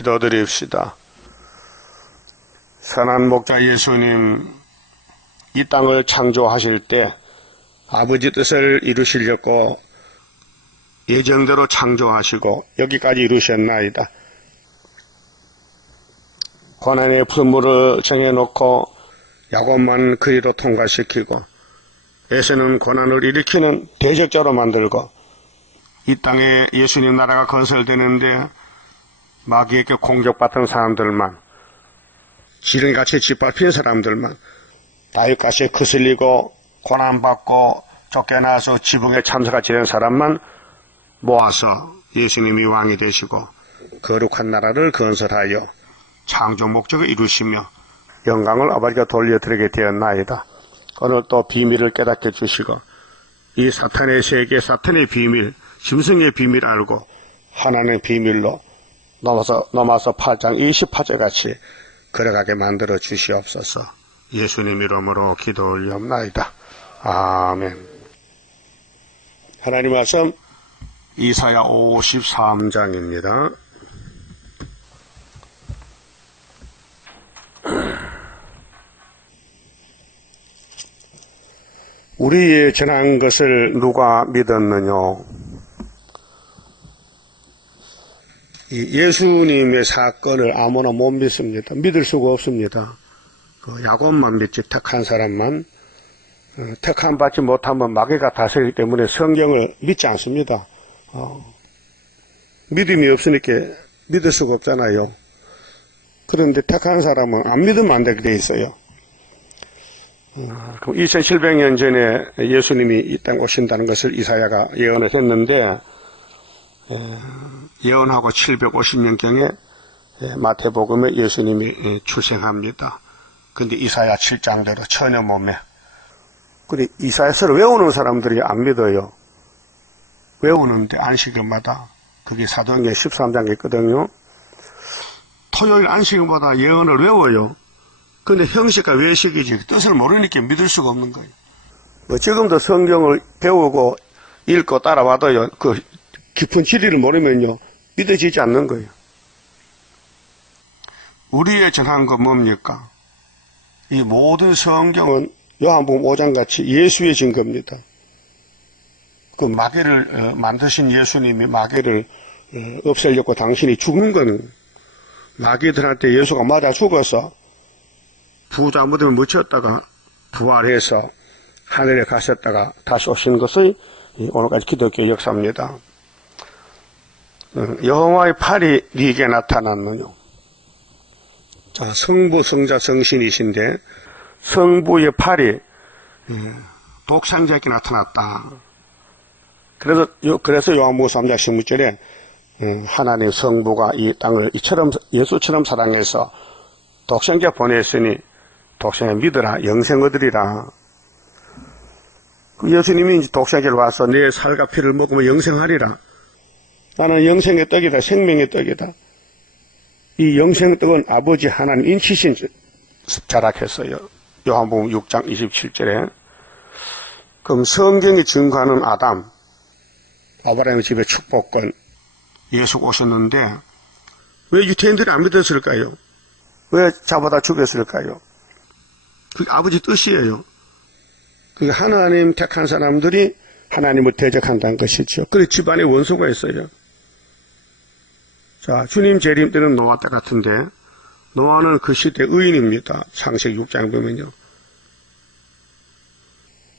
기도드립시다. 선한 목자 예수님, 이 땅을 창조하실 때 아버지 뜻을 이루시려고 예정대로 창조하시고 여기까지 이루셨나이다. 고난의 풀무를 정해놓고 야곱만 그리로 통과시키고 에서는 고난을 일으키는 대적자로 만들고 이 땅에 예수님 나라가 건설되는데 마귀에게 공격받은 사람들만, 지렁이같이 짓밟힌 사람들만, 다윗같이 거슬리고 고난받고 쫓겨나서 지붕에 참사가 지는 사람만 모아서 예수님이 왕이 되시고 거룩한 나라를 건설하여 창조 목적을 이루시며 영광을 아버지가 돌려드리게 되었나이다. 오늘 또 비밀을 깨닫게 주시고 이 사탄의 세계, 사탄의 비밀, 짐승의 비밀 알고 하나님의 비밀로 넘어서 8장 28절 같이 걸어가게 만들어 주시옵소서. 예수님 이름으로 기도 올리옵나이다. 아멘. 하나님 말씀 이사야 53장입니다. 우리의 전한 것을 누가 믿었느냐? 예수님의 사건을 아무나 못 믿습니다. 믿을 수가 없습니다. 야곱만 믿지, 택한 사람만. 택한 받지 못하면 마귀가 다스리기 때문에 성경을 믿지 않습니다. 믿음이 없으니까 믿을 수가 없잖아요. 그런데 택한 사람은 안 믿으면 안 되게 돼 있어요. 2700년 전에 예수님이 이 땅 오신다는 것을 이사야가 예언을 했는데 예언하고 750년경에 마태복음에 예수님이 출생합니다. 근데 이사야 7장대로 처녀 몸에. 그래 이사야서를 외우는 사람들이 안 믿어요. 외우는데 안식일마다 그게 사도행전 13장에 있거든요. 토요일 안식일마다 예언을 외워요. 근데 형식과 외식이지 뜻을 모르니까 믿을 수가 없는 거예요. 지금도 성경을 배우고 읽고 따라와도요, 그 깊은 진리를 모르면요 믿어지지 않는 거예요. 우리의 전한 건 뭡니까? 이 모든 성경은 요한복음 5장 같이 예수의 증거입니다. 그 마귀를 만드신 예수님이 마귀를 없애려고 당신이 죽는 거는 마귀들한테 예수가 맞아 죽어서 부자 무덤에 묻혔다가 부활해서 하늘에 가셨다가 다시 오신 것이 오늘까지 기독교 역사입니다. 여호와의 팔이 네게 나타났느냐. 자, 성부, 성자, 성신이신데 성부의 팔이 독생자에게 나타났다. 그래서 요한복음 3장 16절에 하나님 성부가 이 땅을 이처럼 예수처럼 사랑해서 독생자 보냈으니 독생자 믿으라 영생 얻으리라. 예수님이 독생자를 와서 내 살과 피를 먹으면 영생하리라. 나는 영생의 떡이다. 생명의 떡이다. 이 영생의 떡은 아버지 하나님 인치신 자락했어요. 요한복음 6장 27절에. 그럼 성경이 증거하는 아브라함의 집에 축복권 예수 오셨는데 왜 유태인들이 안 믿었을까요? 왜 잡아다 죽였을까요? 그게 아버지 뜻이에요. 그게 하나님 택한 사람들이 하나님을 대적한다는 것이죠. 그래 집안에 원수가 있어요. 자, 주님 재림 때는 노아 때 같은데 노아는 그 시대 의인입니다. 창세기 6장에 보면요.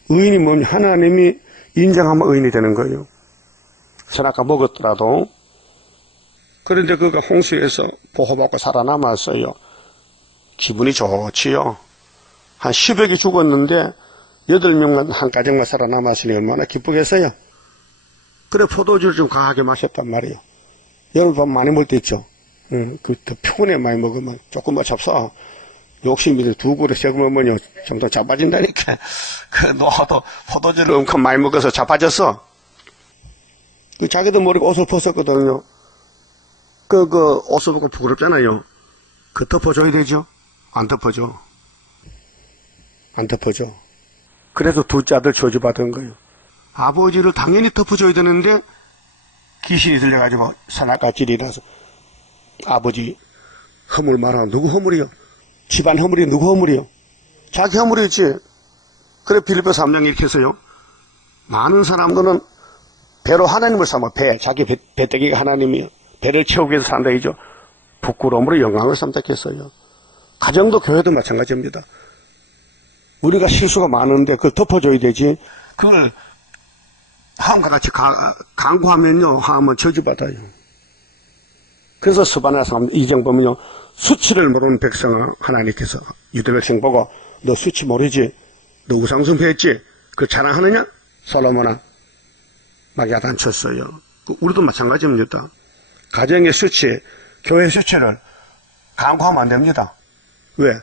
의인이 뭐냐? 하나님이 인정하면 의인이 되는 거예요. 선악과 먹었더라도. 그런데 그가 홍수에서 보호받고 살아남았어요. 기분이 좋지요. 한 10억이 죽었는데 8명만 한 가정만 살아남았으니 얼마나 기쁘겠어요. 그래 포도주를 좀 강하게 마셨단 말이에요. 여러분 많이 먹을 때 있죠. 더 피곤해 많이 먹으면 조금만 잡숴. 욕심이 두 그릇 세 그릇 먹으면 좀 더 자빠진다니까. 그 노아도 포도주를 엄청 많이 먹어서 자빠졌어. 그 자기도 모르게 옷을 벗었거든요. 그 옷을 벗고 부끄럽잖아요. 그 덮어줘야 되죠? 안 덮어줘. 안 덮어줘. 그래서 둘째 아들 저주받은 거예요. 아버지를 당연히 덮어줘야 되는데 귀신이 들려가지고 선악과 질이라서 아버지 허물 말아. 누구 허물이요? 집안 허물이 누구 허물이요? 자기 허물이지. 그래 빌립보 3장 이렇게 해서요. 많은 사람들은 배로 하나님을 삼아. 자기 배때기가 하나님이요. 배를 채우기 위해서 산다 이죠. 부끄러움으로 영광을 삼다 했어요. 가정도 교회도 마찬가지입니다. 우리가 실수가 많은데 그걸 덮어줘야 되지. 그걸 하함과 같이 강구하면요, 하면 저주받아요. 그래서 스바나 사람 이정 보면요, 수치를 모르는 백성아 하나님께서 유대 백성 보고 너 수치 모르지? 너 우상숭배했지? 그걸 자랑하느냐? 솔로몬아 막 야단쳤어요. 우리도 마찬가지입니다. 가정의 수치, 교회 수치를 강구하면 안 됩니다. 왜?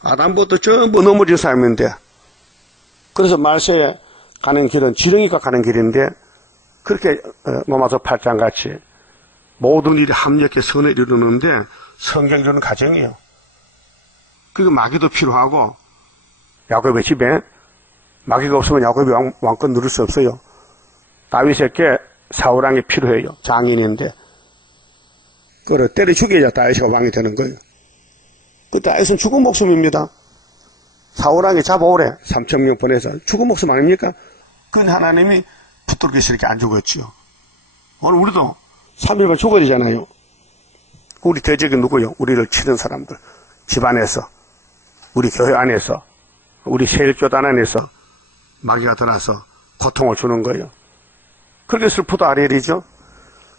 아담부터 전부 넘어진 사람인데, 그래서 말세에 가는 길은 지렁이가 가는 길인데, 그렇게 로마서 8장 같이 모든 일이 합력해 선을 이루는데 성경 이루는 가정이에요. 그리고 마귀도 필요하고, 야곱의 집에 마귀가 없으면 야곱이 왕권 누릴 수 없어요. 다윗에게 사울왕이 필요해요. 장인인데. 그걸 때려 죽여야 다윗이 왕이 되는 거예요. 그 다윗은 죽은 목숨입니다. 사울왕이 잡아오래. 3,000명 보내서 죽은 목숨 아닙니까? 그건 하나님이 붙들기서 이렇게 안 죽었지요. 오늘 우리도 3일만 죽어야 되잖아요. 우리 대적이 누구요? 우리를 치는 사람들. 집안에서, 우리 교회 안에서, 우리 세일교단 안에서 마귀가 들어와서 고통을 주는 거예요. 그렇게 슬프도 아레리죠.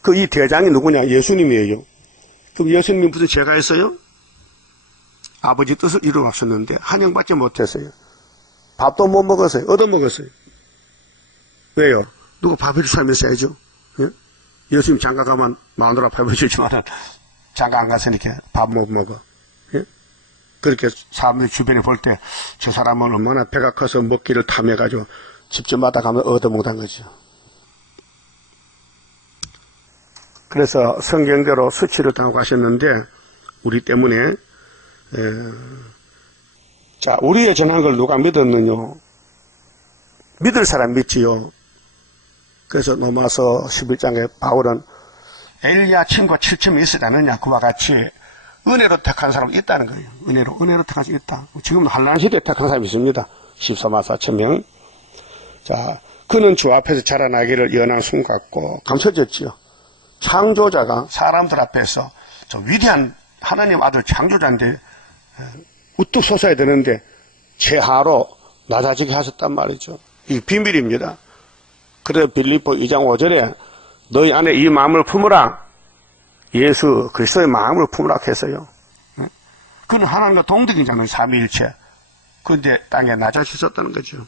그 이 대장이 누구냐? 예수님이에요. 그럼 예수님이 무슨 죄가 있어요? 아버지 뜻을 이루었었는데 한영받지 못했어요. 밥도 못 먹었어요. 얻어먹었어요. 왜요? 누가 밥을 살면서 해야죠. 예? 예수님 장가 가면 마누라 밥을 주지만 장가 안 갔으니까 밥 못 먹어. 예? 그렇게 사람들이 주변에 볼 때 저 사람은 얼마나 배가 커서 먹기를 탐해가지고 집집마다 가면 얻어먹는 거죠. 그래서 성경대로 수치를 당하고 가셨는데 우리 때문에 자, 우리의 전한 걸 누가 믿었느냐? 믿을 사람 믿지요. 그래서 로마서 11장에 바울은 엘리야 친구가 7,000명 있지 않느냐? 그와 같이 은혜로 택한 사람이 있다는 거예요. 은혜로 택한 사람이 있다. 지금 한란 시대에 택한 사람이 있습니다. 14만 4천명. 자, 그는 주 앞에서 자라나기를 연한 손 같고 감춰졌지요. 창조자가 사람들 앞에서 저 위대한 하나님 아들 창조자인데 우뚝 솟아야 되는데 제하로 낮아지게 하셨단 말이죠. 이 비밀입니다. 그래 빌립보 2장 5절에 너희 안에 이 마음을 품으라. 예수 그리스도의 마음을 품으라 했어요. 그는 하나님과 동등이잖아요. 삼위일체. 그런데 땅에 낮아지셨다는 거죠.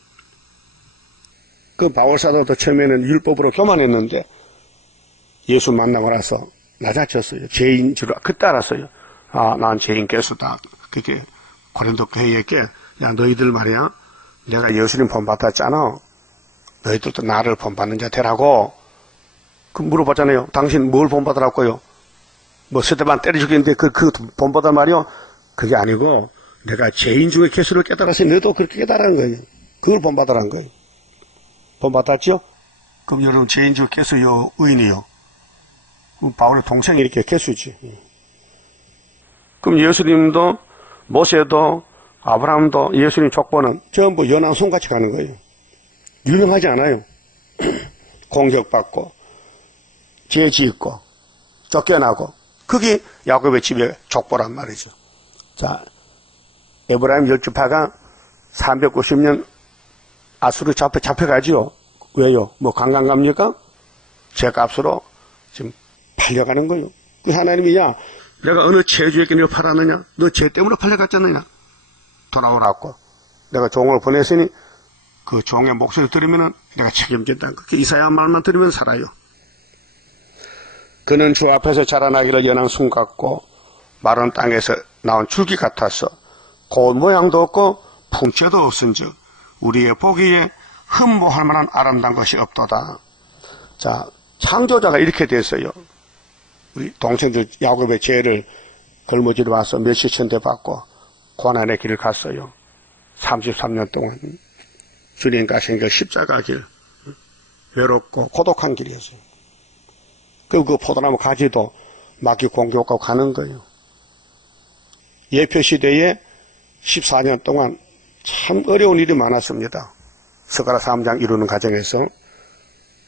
그 바울사도도 처음에는 율법으로 교만했는데 예수 만나고 나서 낮아졌어요. 죄인 줄 그때 알았어요. 아, 난 죄인 개수다. 그렇게 고린도 교회에게 야 너희들 말이야 내가 예수님 본받았잖아. 너희들도 나를 본받는 자 되라고. 그 물어봤잖아요. 당신 뭘 본받으라고요? 뭐 스테반 때려 죽였는데 그 본받아 말이요. 그게 아니고 내가 죄인 중에 개수를 깨달았어요. 너도 그렇게 깨달은 거예요. 그걸 본받으라는 거예요. 본받았죠? 그럼 여러분 죄인 중에 개수요 의인이요? 바울의 동생이 이렇게 개수지. 그럼 예수님도 모세도 아브라함도 예수님 족보는 전부 연한 손같이 가는 거예요. 유명하지 않아요. 공격받고 죄짓고 쫓겨나고 그게 야곱의 집의 족보란 말이죠. 자, 에브라임 10지파가 390년 아수르 잡혀가지요. 왜요? 뭐 관광 갑니까? 죄값으로 지금 팔려가는 거예요. 그 하나님이 야 내가 어느 죄주에게 너 팔았느냐? 너 죄 때문에 팔려갔잖느냐? 돌아오라고. 내가 종을 보냈으니 그 종의 목소리 들으면 내가 책임진다. 그렇게 이사야 말만 들으면 살아요. 그는 주 앞에서 자라나기를 연한 순 같고 마른 땅에서 나온 줄기 같아서 곧 모양도 없고 풍채도 없은즉 우리의 보기에 흠모할 만한 아름다운 것이 없도다. 자, 창조자가 이렇게 됐어요. 우리 동생들 야곱의 죄를 걸머지러 와서 몇십 천대 받고 고난의 길을 갔어요. 33년 동안 주님 가신 그 십자가 길, 외롭고 고독한 길이었어요. 그 포도나무 가지도 마귀 공격하고 가는 거예요. 예표 시대에 14년 동안 참 어려운 일이 많았습니다. 스가랴 3장 이루는 과정에서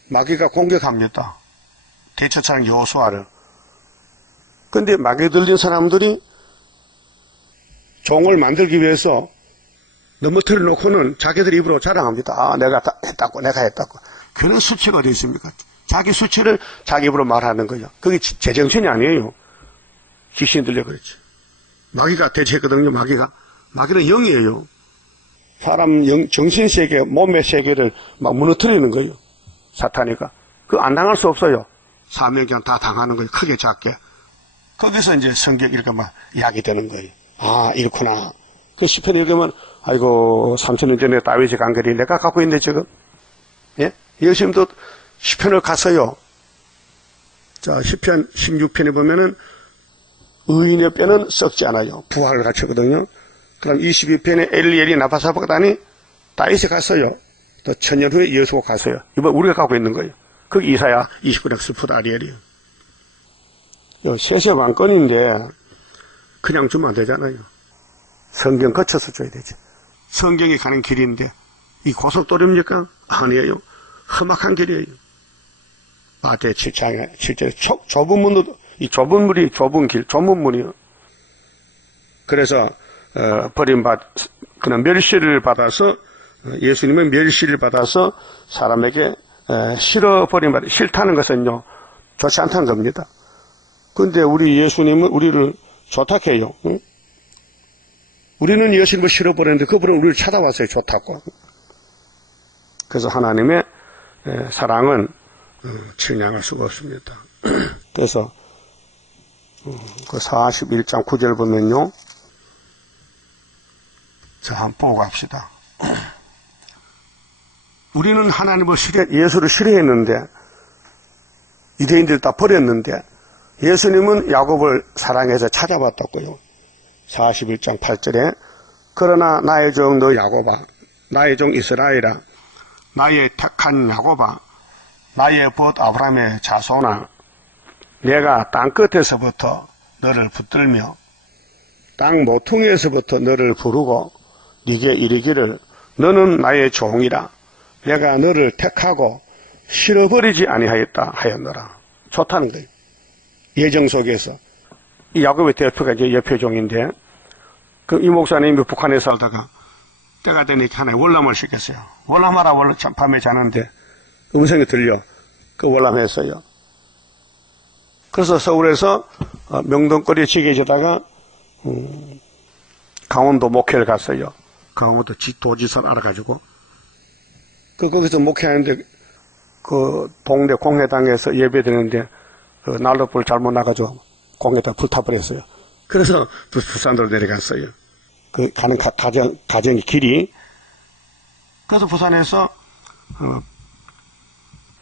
마귀가 공격합니다. 대처사랑 여호수아를. 근데 마귀 들린 사람들이 종을 만들기 위해서 넘어뜨려 놓고는 자기들 입으로 자랑합니다. 아, 내가 했다고, 내가 했다고. 그런 수치가 어디 있습니까? 자기 수치를 자기 입으로 말하는 거예요. 그게 제정신이 아니에요. 귀신 들려 그랬지. 마귀가 대체했거든요, 마귀는 영이에요. 사람 정신세계, 몸의 세계를 막 무너뜨리는 거예요. 사탄이가. 그거 안 당할 수 없어요. 사명 그냥 다 당하는 거예요. 크게 작게. 거기서 이제 성경 이렇게 막 이야기 되는 거예요. 아, 이렇구나. 그 시편 읽으면, 아이고, 3000년 전에 다윗이 간 길이 내가 갖고 있는데 지금. 예? 예수님도 시편을 갔어요. 자, 시편 16편에 보면은, 의인의 뼈는 썩지 않아요. 부활을 갖추거든요. 그럼 22편에 엘리엘이 나바사바가 다니 다윗이 갔어요. 또 1000년 후에 여수가 갔어요. 이번 우리가 갖고 있는 거예요. 그게 이사야 29장 스푸드 아리엘이에요. 세세만건인데 그냥 주면 안 되잖아요. 성경 거쳐서 줘야 되지. 성경이 가는 길인데 이 고속도로입니까? 아니에요. 험악한 길이에요. 마태 7장에 7절에 좁은 문도, 이 좁은 물이 좁은 길, 좁은 문이요. 그래서 그는 멸시를 받아서, 예수님은 멸시를 받아서 사람에게 싫어버림받아, 싫다는 것은요 좋지 않다는 겁니다. 근데 우리 예수님은 우리를 좋다 해요. 응? 우리는 예수님을 싫어버렸는데 그분은 우리를 찾아왔어요. 좋다고. 그래서 하나님의 사랑은 측량할 수가 없습니다. 그래서 그 41장 9절 보면요. 자, 한번 보고 갑시다. 우리는 하나님을 예수를 싫어했는데, 유대인들 다 버렸는데, 예수님은 야곱을 사랑해서 찾아봤다고요. 41장 8절에, 그러나 나의 종 너 야곱아, 나의 종 이스라엘아, 나의 택한 야곱아, 나의 벗 아브라함의 자손아, 내가 땅 끝에서부터 너를 붙들며 땅 모퉁이에서부터 너를 부르고 네게 이르기를 너는 나의 종이라 내가 너를 택하고 실어버리지 아니하였다 하였노라. 좋다는 거예요. 예정 속에서. 이 야곱의 대표가 이제 여표종인데, 이 목사님이 북한에 살다가 때가 되니까 하나의 월남을 시켰어요. 월남하라, 밤에 자는데 음성이 들려. 그 월남했어요. 그래서 서울에서 명동거리에 지게지다가 강원도 목회를 갔어요. 강원도 도지사를 알아가지고 거기서 목회하는데 그 동네 공회당에서 예배드리는데 난로불 잘못 나가지고 공회당 불타버렸어요. 그래서 부산으로 내려갔어요. 그 가는 가정의 길이. 그래서 부산에서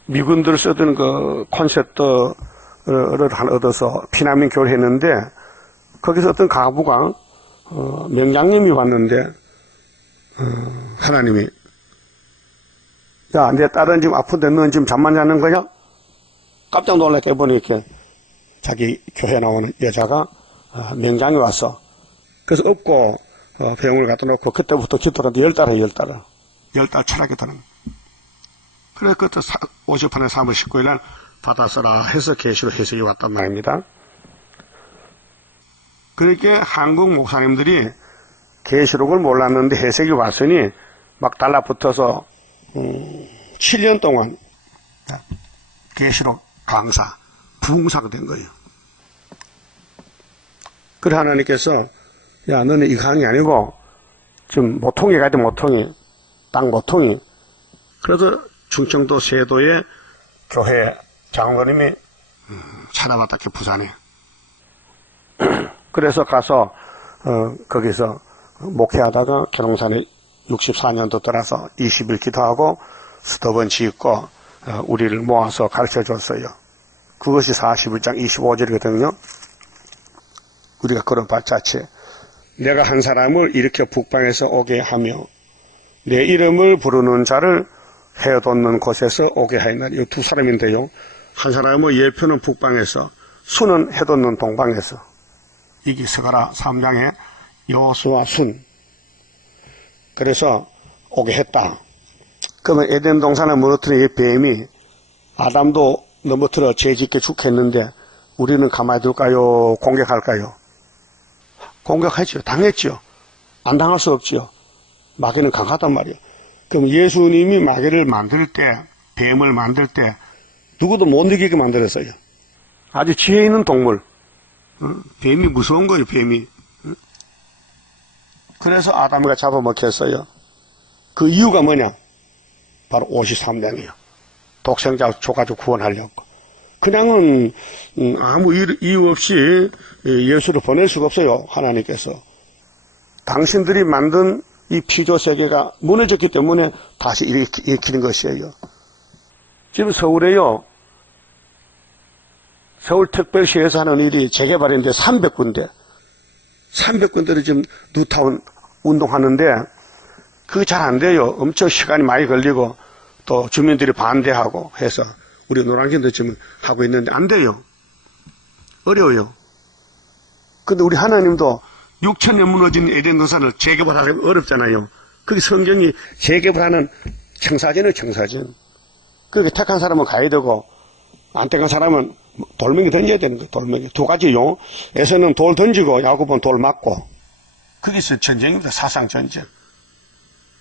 미군들 쓰던 그 콘셉트를 얻어서 피난민 교회를 했는데 거기서 어떤 가부가 명장님이 왔는데 하나님이 야, 내 딸은 지금 아픈데 너는 지금 잠만 자는 거냐? 깜짝 놀랐게 보니 이렇게 자기 교회 나오는 여자가 명장이 왔어. 그래서 업고 병원을 갖다 놓고 그때부터 기도를 하는데 10달 철학했다는 거야. 그래서 그때 50판에 3월 19일 날 받아서라 해서 계시로 해석이 왔단 말입니다. 그러니까 한국 목사님들이 계시록을 몰랐는데 해석이 왔으니 막 달라붙어서 7년 동안 계시록 강사, 부흥사가 된 거예요. 그래 하나님께서 야 너는 이 강이 아니고 지금 모퉁이 가야 돼. 모퉁이, 땅 모퉁이. 그래서 충청도 세도의 교회 장로님이 찾아왔다 부산에. 그래서 가서 거기서 목회하다가 계룡산에 64년도 들어서 20일 기도하고 스토번 짓고 우리를 모아서 가르쳐 줬어요. 그것이 41장 25절이거든요. 우리가 그런 발자취. 내가 한 사람을 일으켜 북방에서 오게 하며 내 이름을 부르는 자를 해돋는 곳에서 오게 하였나니. 이 두 사람인데요. 한 사람의 예표는 북방에서 순은 해돋는 동방에서. 이게 스가랴 3장의 여호수아 순. 그래서 오게 했다. 그러면 에덴 동산을 무너뜨린 이 뱀이 아담도 넘어뜨려 죄짓게 죽겠는데 우리는 가만히 둘까요? 공격할까요? 공격하죠. 당했죠. 안 당할 수 없죠. 마귀는 강하단 말이에요. 그럼 예수님이 마귀를 만들 때, 뱀을 만들 때 누구도 못 이기게 만들었어요. 아주 지혜 있는 동물. 뱀이 무서운 거예요, 뱀이. 그래서 아담이가 잡아먹혔어요. 그 이유가 뭐냐? 바로 53년이요. 독생자 줘가지고 구원하려고. 그냥은 아무 이유 없이 예수를 보낼 수가 없어요. 하나님께서. 당신들이 만든 이 피조 세계가 무너졌기 때문에 다시 일으키는 것이에요. 지금 서울에요. 서울특별시에서 하는 일이 재개발인데 300군데. 300군데를 지금 뉴타운 운동하는데 그게 잘 안 돼요. 엄청 시간이 많이 걸리고 또 주민들이 반대하고 해서 우리 노량진도 지금 하고 있는데 안 돼요. 어려워요. 근데 우리 하나님도 6,000년 무너진 에덴 동산을 재개발하기 어렵잖아요. 그게 성경이 재개발하는 청사진은 청사진. 그렇게 택한 사람은 가야 되고 안 택한 사람은 돌멩이 던져야 되는 거예요. 돌멩이. 두 가지요. 에서는 돌 던지고 야곱은 돌 맞고. 그게 전쟁입니다. 사상 전쟁.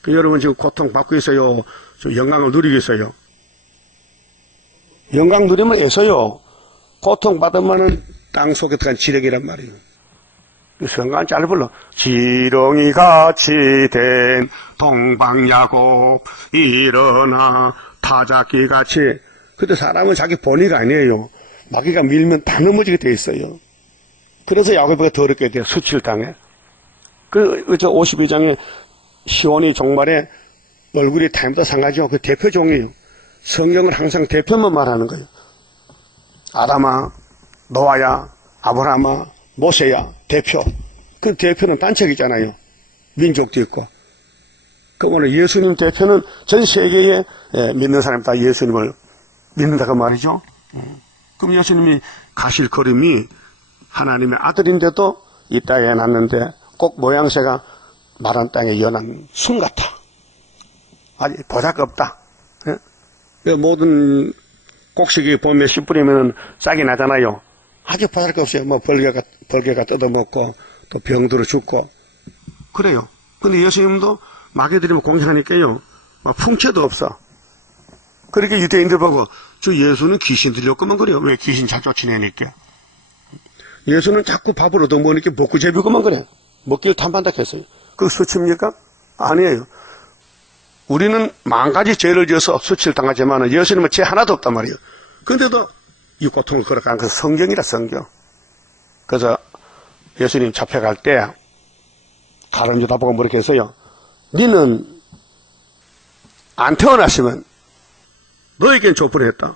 여러분 지금 고통받고 있어요. 영광을 누리고 있어요. 영광 누리면 애써요. 고통받으면은 땅 속에 들어간 지렁이란 말이에요. 성간 잘 불러. 지렁이 같이 된 동방야곱 일어나 타작기 같이. 그때 사람은 자기 본의가 아니에요. 마귀가 밀면 다 넘어지게 돼 있어요. 그래서 야곱이가 더럽게 돼요. 수칠당해. 그 52장에 시온이 종말에 얼굴이 타임도 상하죠. 그 대표종이에요. 성경은 항상 대표만 말하는 거예요. 아담아, 노아야, 아브라함아, 모세야, 대표. 그 대표는 단체이잖아요. 민족도 있고. 그럼 오늘 예수님 대표는 전 세계에 믿는 사람이 다 예수님을 믿는다고 말이죠. 그럼 예수님이 가실 걸음이 하나님의 아들인데도 이 땅에 났는데 꼭 모양새가 마른 땅에 연한 순 같아. 아직 보잘것없다. 모든 곡식이 봄에 씨 뿌리면 싹이 나잖아요. 아주 보잘것없어요. 뭐 벌개가 뜯어먹고 또 병들어 죽고 그래요. 근데 예수님도 마귀들이 공격하니까요. 막 풍채도 없어. 그렇게 유대인들 보고 저 예수는 귀신 들렸구만 그래요. 왜 귀신 잘 쫓아내니까. 예수는 자꾸 밥을 얻어먹으니까 먹고 제비구만 그래. 먹기를 탐한다했어요. 그거 수치입니까? 아니에요. 우리는 만 가지 죄를 지어서 수치를 당하지만 예수님은 죄 하나도 없단 말이에요. 그런데도 이 고통을 걸어가는 그 성경이라 성경. 그래서 예수님 잡혀갈 때 가늠 주다 보고 뭐렇게 했어요. 너는 안 태어났으면 너에겐 족불했다.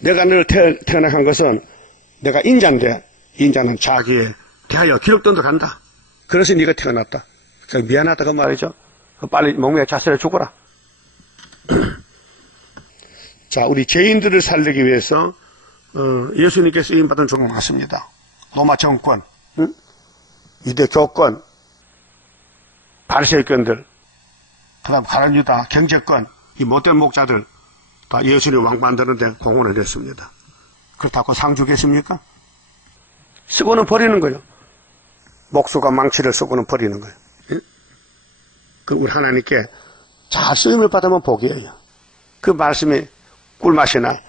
내가 너를 태어나간 것은 내가 인자인데 인자는 자기에 대하여 기록된다 간다. 그래서 네가 태어났다. 미안하다고 말이죠. 빨리 목매에 자살해 죽어라. 자, 우리 죄인들을 살리기 위해서 예수님께서 쓰임받은 종은 맞습니다. 로마 정권, 유대 교권, 바리새인들, 그다음 가룟 유다 경제권, 이 못된 목자들 다 예수님 왕 만드는데 공헌을 했습니다. 그렇다고 상 주겠습니까? 쓰고는 버리는 거예요. 목수가 망치를 쓰고는 버리는 거예요. 그 우리 하나님께 잘 쓰임을 받으면 복이에요. 그 말씀이 꿀맛이나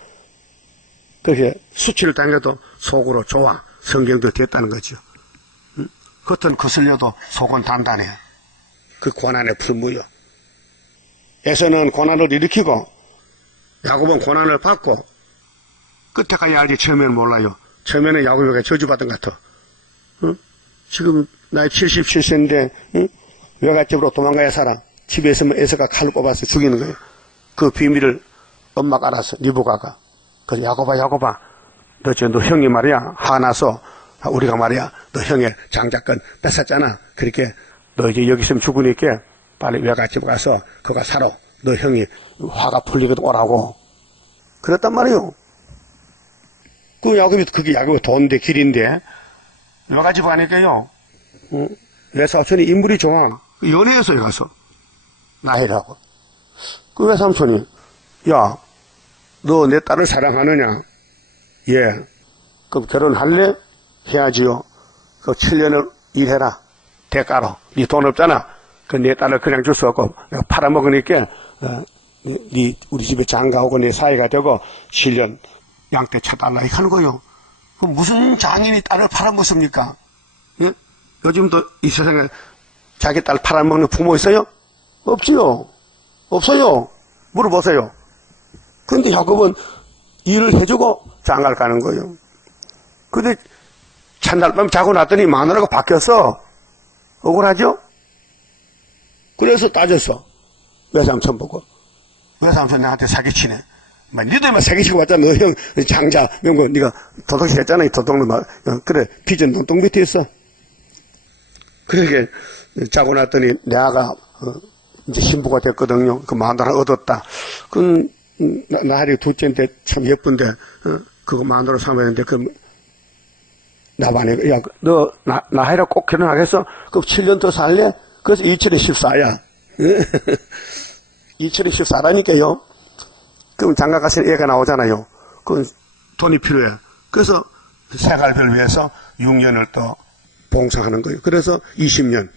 그렇게 수치를 당해도 속으로 좋아 성경도 됐다는 거죠. 겉은 거슬려도 속은 단단해. 그 고난의 풀무요. 에서는 고난을 일으키고 야곱은 고난을 받고 끝에 가야 알지 처음에는 몰라요. 처음에는 야곱에게 저주받은 것 같아. 지금 나이 77세인데 외갓집으로 도망가야 살아. 집에 있으면 에서가 칼을 뽑아서 죽이는 거예요. 그 비밀을 엄마가 알아서 리브가가. 그래서 야곱아 너 형이 말이야 화나서 우리가 말이야 너 형의 장자권 뺏었잖아. 그렇게 너 이제 여기 있으면 죽으니까 빨리 외갓집 가서 거가 살아. 너 형이 화가 풀리거든 오라고. 그랬단 말이에요. 그 야곱이, 그게 야곱의 돈인데, 길인데, 여가지고 가니까요, 외사촌이 인물이 좋아. 연애했어요, 가서. 나이라고. 그 외삼촌이, 야, 너 내 딸을 사랑하느냐? 예. 그럼 결혼할래? 해야지요. 그 7년을 일해라. 대가로. 네 돈 없잖아. 그 내 딸을 그냥 줄 수 없고, 내가 팔아먹으니까, 우리 집에 장가오고 내 사이가 되고, 7년 양떼 쳐달라. 이렇게 하는 거요. 그 무슨 장인이 딸을 팔아먹습니까? 예? 요즘도 이 세상에 자기 딸 팔아먹는 부모 있어요? 없지요. 없어요. 물어보세요. 근데 야곱은 일을 해주고 장가를 가는 거예요. 근데 첫날 밤 자고 났더니 마누라가 바뀌었어. 억울하죠? 그래서 따졌어. 외삼촌 보고. 외삼촌 나한테 사기치네. 니들만 사기치고 왔잖아. 너 형 장자 명고 네가 도둑질 했잖아. 이 도둑놈. 그래 빚은 눈동 밑에 있어. 그러게 자고 났더니 내 아가 이제 신부가 됐거든요. 그 마누라 얻었다. 그 나이 둘째인데 참 예쁜데 그거 마누라 삼았는데 그 나반에 야 너 나이라 꼭 결혼하겠어? 그럼 7년 더 살래? 그래서 2014야. 2014라니까요. 그럼 장가 가신 애가 나오잖아요. 그건 돈이 필요해. 그래서 생활비를 위해서 6년을 또 봉사하는 거예요. 그래서 20년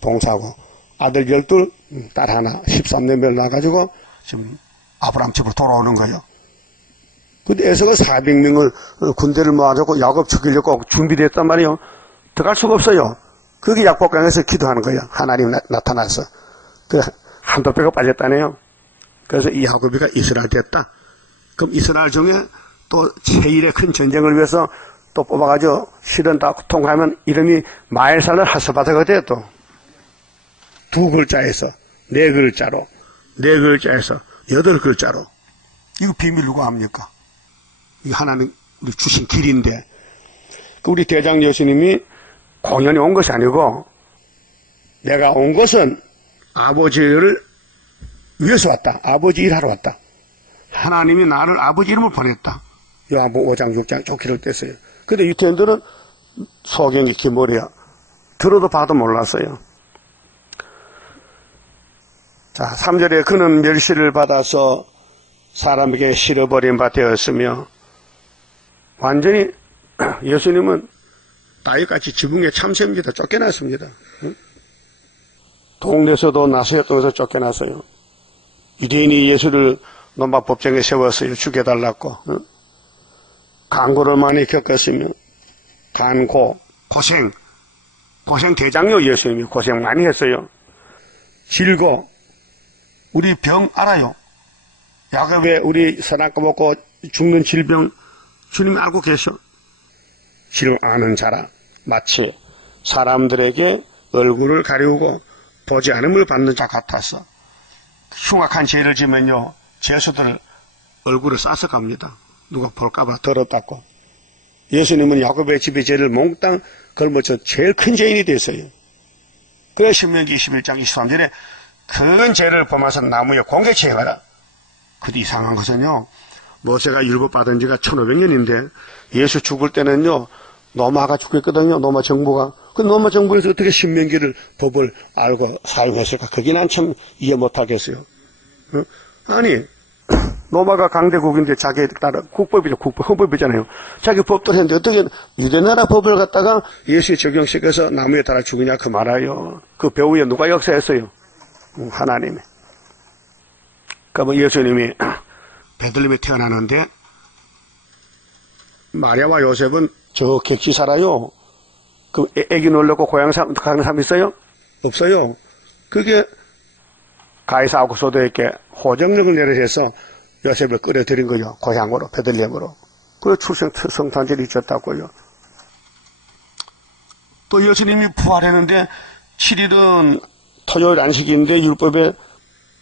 봉사하고 아들 12, 딸 하나 13년별 나가지고 지금 아브라함 집으로 돌아오는 거예요. 근데 에서가 400명을 군대를 모아주고 야곱 죽이려고 준비됐단 말이에요. 들어갈 수가 없어요. 그게 약복강에서 기도하는 거예요. 하나님 나타나서. 그 한도 빼고 빠졌다네요. 그래서 이 야곱이가 이스라엘 됐다. 그럼 이스라엘 중에 또 제1의 큰 전쟁을 위해서 또 뽑아가지고 실은 다 통과하면 이름이 마엘살을 하스바드가 돼 또. 두 글자에서 네 글자로, 네 글자에서 8글자로. 이거 비밀 누가 압니까? 이거 하나님 우리 주신 길인데. 우리 대장 예수님이 공연히 온 것이 아니고 내가 온 것은 아버지를 위해서 왔다. 아버지 일하러 왔다. 하나님이 나를 아버지 이름을 보냈다. 요한복음 5장 6장 좋기를 뗐어요. 근데 유태인들은 소경이 기머리야. 들어도 봐도 몰랐어요. 자, 3절에 그는 멸시를 받아서 사람에게 실어버린 바 되었으며 완전히 예수님은 다윗같이 지붕에 참새입니다. 쫓겨났습니다. 동네에서도 나서였던 쫓겨났어요. 유대인이 예수를 로마 법정에 세웠어요. 죽여달라고. 간고를 많이 겪었으며 간고, 고생 대장요. 예수님이 고생 많이 했어요. 질고 우리 병 알아요? 야곱에 우리 선악과 먹고 죽는 질병 주님이 알고 계셔. 질 아는 자라. 마치 사람들에게 얼굴을 가리우고 보지 않음을 받는 자 같아서 흉악한 죄를 지면요 죄수들 얼굴을 싸서 갑니다. 누가 볼까봐 더럽다고. 예수님은 야곱의 집의 죄를 몽땅 걸머쳐 제일 큰 죄인이 됐어요. 그래서 신명기 21장 23절에 큰 죄를 범해서 나무에 공개 처형하라. 근데 이상한 것은요 모세가 율법 받은 지가 1500년인데 예수 죽을 때는요 노마가 죽겠거든요. 노마 정부가. 그 노마 정부에서 어떻게 신명기를 법을 알고 사용했을까? 그게 난 참 이해 못하겠어요. 아니 노마가 강대국인데 자기 나라 국법이죠. 헌법이잖아요. 자기 법도 했는데 어떻게 유대나라 법을 갖다가 예수에 적용시켜서 나무에 달아 죽으냐 그 말아요. 그 배후에 누가 역사했어요? 하나님이. 그러면 예수님이 베들레헴에 태어나는데 마리아와 요셉은 저 객지 살아요. 그 애기 놀려고 고향 가는 사람 있어요? 없어요. 그게 가이사하고 소도에게 호정력을 내려해서 요셉을 끌어들인 거죠. 고향으로, 베들레헴으로. 그래서 출생 성탄절이 있었다고요. 또 예수님이 부활했는데 7일은 토요일 안식인데 율법에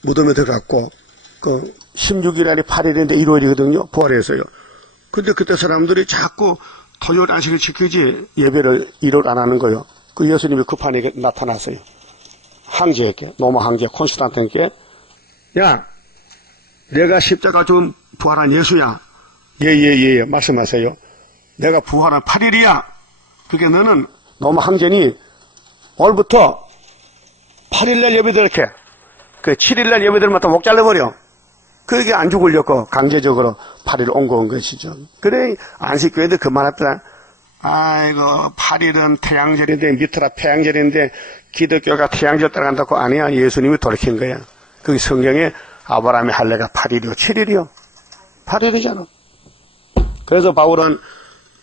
무덤에 들어갔고 그 16일 아니 8일인데 일요일이거든요. 부활했어요. 근데 그때 사람들이 자꾸 토요일 안식을 지키지 예배를 일요일 안 하는 거예요. 그 예수님이 급하게 나타났어요. 황제에게, 로마 황제 콘스탄틴께 야 내가 십자가 좀 부활한 예수야. 예 말씀하세요. 내가 부활은 8일이야. 그게 너는 너무 항전이 오늘부터 8일날 예배드릴게. 그 7일날 예배드리면 또 목 잘라버려. 그게 안 죽으려고 강제적으로 8일 옮겨온 것이죠. 그래 안식교회도 그만합니다. 아이고 8일은 태양절인데 밑으라 태양절인데 기독교가 태양절 따라간다고 아니야. 예수님이 돌이킨 거야. 그게 성경에 아브라함의 할례가 8일이요 7일이요 8일이잖아. 그래서 바울은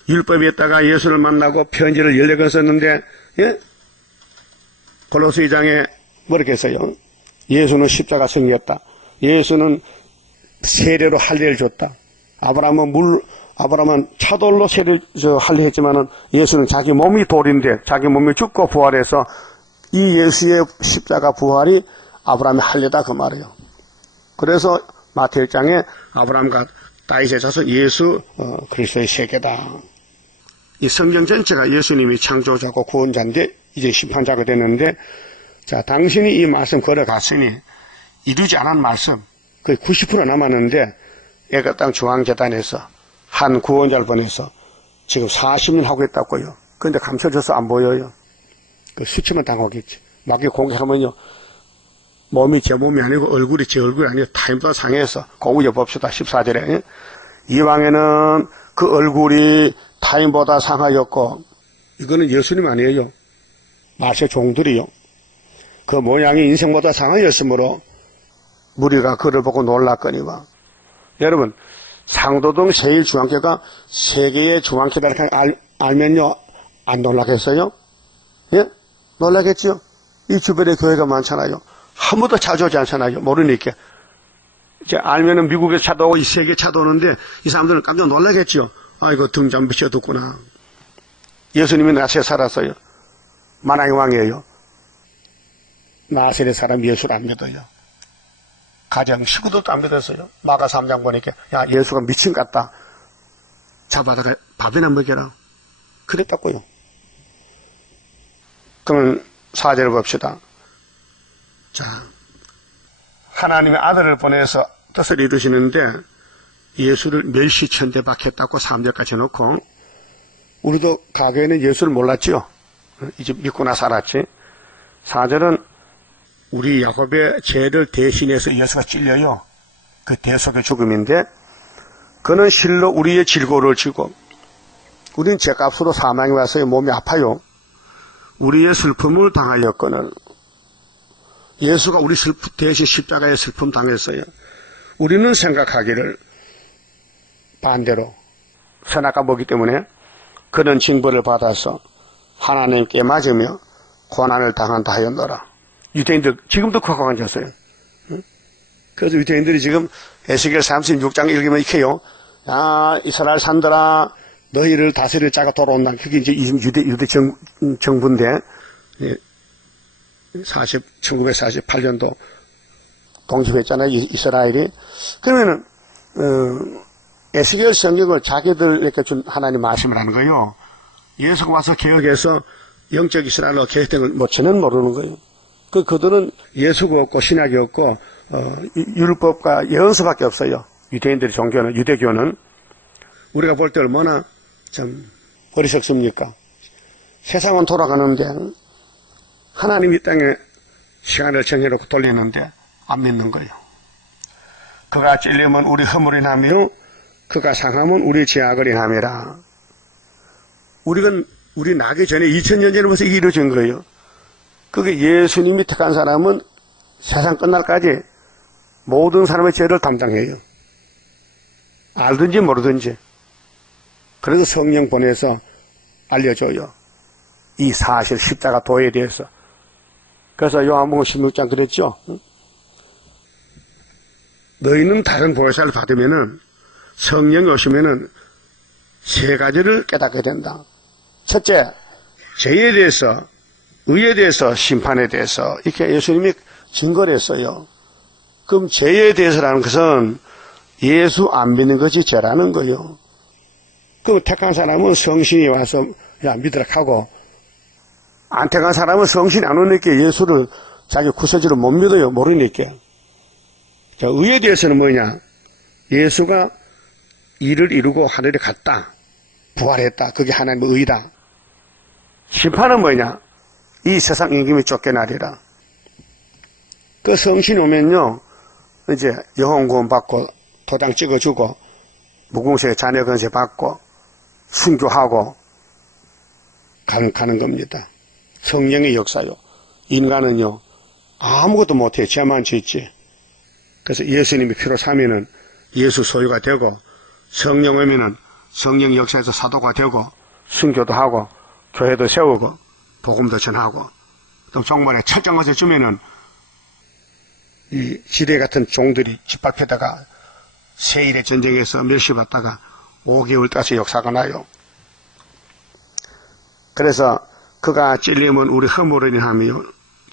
율법에 있다가 예수를 만나고 편지를 14권 썼는데 예? 골로새 2장에 뭐렇게 했어요? 예수는 십자가 승리했다. 예수는 세례로 할례를 줬다. 아브라함은 차돌로 할례했지만은 예수는 자기 몸이 돌인데 자기 몸이 죽고 부활해서 이 예수의 십자가 부활이 아브라함의 할례다 그 말이에요. 그래서 마태 1장에 아브라함과 다윗의 자손 예수 그리스도의 세계다. 이 성경 전체가 예수님이 창조자고 구원자인데 이제 심판자가 됐는데 자 당신이 이 말씀 걸어갔으니 이루지 않은 말씀 거의 90% 남았는데 애가 땅 중앙재단에서 한 구원자를 보내서 지금 40년 하고 있다고요. 그런데 감춰져서 안 보여요. 그 수치만 당하겠지. 막 공개하면요. 몸이 제 몸이 아니고 얼굴이 제 얼굴이 아니고 타임보다 상해서 공부해 봅시다. 14절에. 이왕에는 그 얼굴이 타임보다 상하였고 이거는 예수님 아니에요. 마세 종들이요. 그 모양이 인생보다 상하였으므로 무리가 그를 보고 놀랐거니와. 여러분 상도동 제1중앙교회가 세계의 중앙교회라는 걸 알면요 안 놀라겠어요? 예? 놀라겠죠? 이 주변에 교회가 많잖아요. 한 번도 찾아오지 않잖아요. 모르니까. 이제 알면은 미국에서 찾아오고 이 세계 찾아오는데 이 사람들은 깜짝 놀라겠죠. 아이고 등잔 비춰뒀구나. 예수님이 나세에 살았어요. 만왕의 왕이에요. 나세의 사람 예수를 안 믿어요. 가정 식구들도 안 믿었어요. 마가 3장 보니까 야 예수가 미친 것 같다. 잡아다가 밥이나 먹여라. 그랬다고요. 그러면 4절을 봅시다. 자, 하나님의 아들을 보내서 뜻을 이루시는데 예수를 멸시천대 박했다고 3절까지 해놓고 우리도 과거에는 예수를 몰랐죠. 이제 믿고 나서 알았지. 4절은 우리 야곱의 죄를 대신해서 예수가 찔려요. 그 대속의 죽음인데 그는 실로 우리의 질고를 지고 우리는 죄값으로 사망에 와서 몸이 아파요. 우리의 슬픔을 당하였거늘 예수가 우리 대신 십자가의 슬픔 당했어요. 우리는 생각하기를 반대로 선악과 보기 때문에 그는 징벌을 받아서 하나님께 맞으며 고난을 당한다 하였노라. 유대인들 지금도 그거 앉았어요. 그래서 유대인들이 지금 에스겔 36장 읽으면 이렇게요. 야 이스라엘 산들아 너희를 다스릴 자가 돌아온다. 그게 이제 유대 정부인데 1948년도 독립했잖아요. 이스라엘이. 그러면은 에스겔 성경을 자기들에게 준 하나님 말씀을 하는 거예요. 예수가 와서 개혁해서 영적 이스라엘로 개혁된 걸 뭐지는 모르는 거예요. 그들은 예수가 없고 신학이 없고 율법과 예언서밖에 없어요. 유대인들의 종교는 유대교는 우리가 볼 때 얼마나 참 어리석습니까? 세상은 돌아가는데 하나님이 이 땅에 시간을 정해놓고 돌리는데 안 믿는 거예요. 그가 찔리면 우리 허물이 나며 그가 상하면 우리 죄악을 인함이라. 우리 나기 전에 2000년 전에 벌써 이루어진 거예요. 그게 예수님이 택한 사람은 세상 끝날까지 모든 사람의 죄를 담당해요. 알든지 모르든지. 그래서 성령 보내서 알려줘요. 이 사실 십자가 도에 대해서. 그래서 요한복음 16장 그랬죠. 너희는 다른 보혜사를 받으면은 성령이 오시면은 세 가지를 깨닫게 된다. 첫째, 죄에 대해서, 의에 대해서, 심판에 대해서 이렇게 예수님이 증거를 했어요. 그럼 죄에 대해서라는 것은 예수 안 믿는 것이 죄라는 거예요. 그럼 택한 사람은 성신이 와서 야 믿으라 하고 안 택한 사람은 성신이 안 오니까 예수를 자기 구세주를 못 믿어요. 모르니까. 자, 의에 대해서는 뭐냐? 예수가 일을 이루고 하늘에 갔다. 부활했다. 그게 하나님의 의다. 심판은 뭐냐? 이 세상 임금이 쫓겨나리라. 그 성신 오면요, 이제 영혼 구원 받고 도장 찍어주고 무궁수의 자녀 건세 받고 순교하고 가는 겁니다. 성령의 역사요. 인간은요 아무것도 못해. 죄만 짓지. 그래서 예수님이 피로 사면은 예수 소유가 되고, 성령 오면은 성령 역사에서 사도가 되고, 순교도 하고 교회도 세우고 복음도 전하고, 또 종말에 철장것을 주면은 이 지뢰 같은 종들이 짓밟히다가 세일의 전쟁에서 멸시받다가 5개월 다시 역사가 나요. 그래서 그가 찔림은 우리 허물로 인함이요.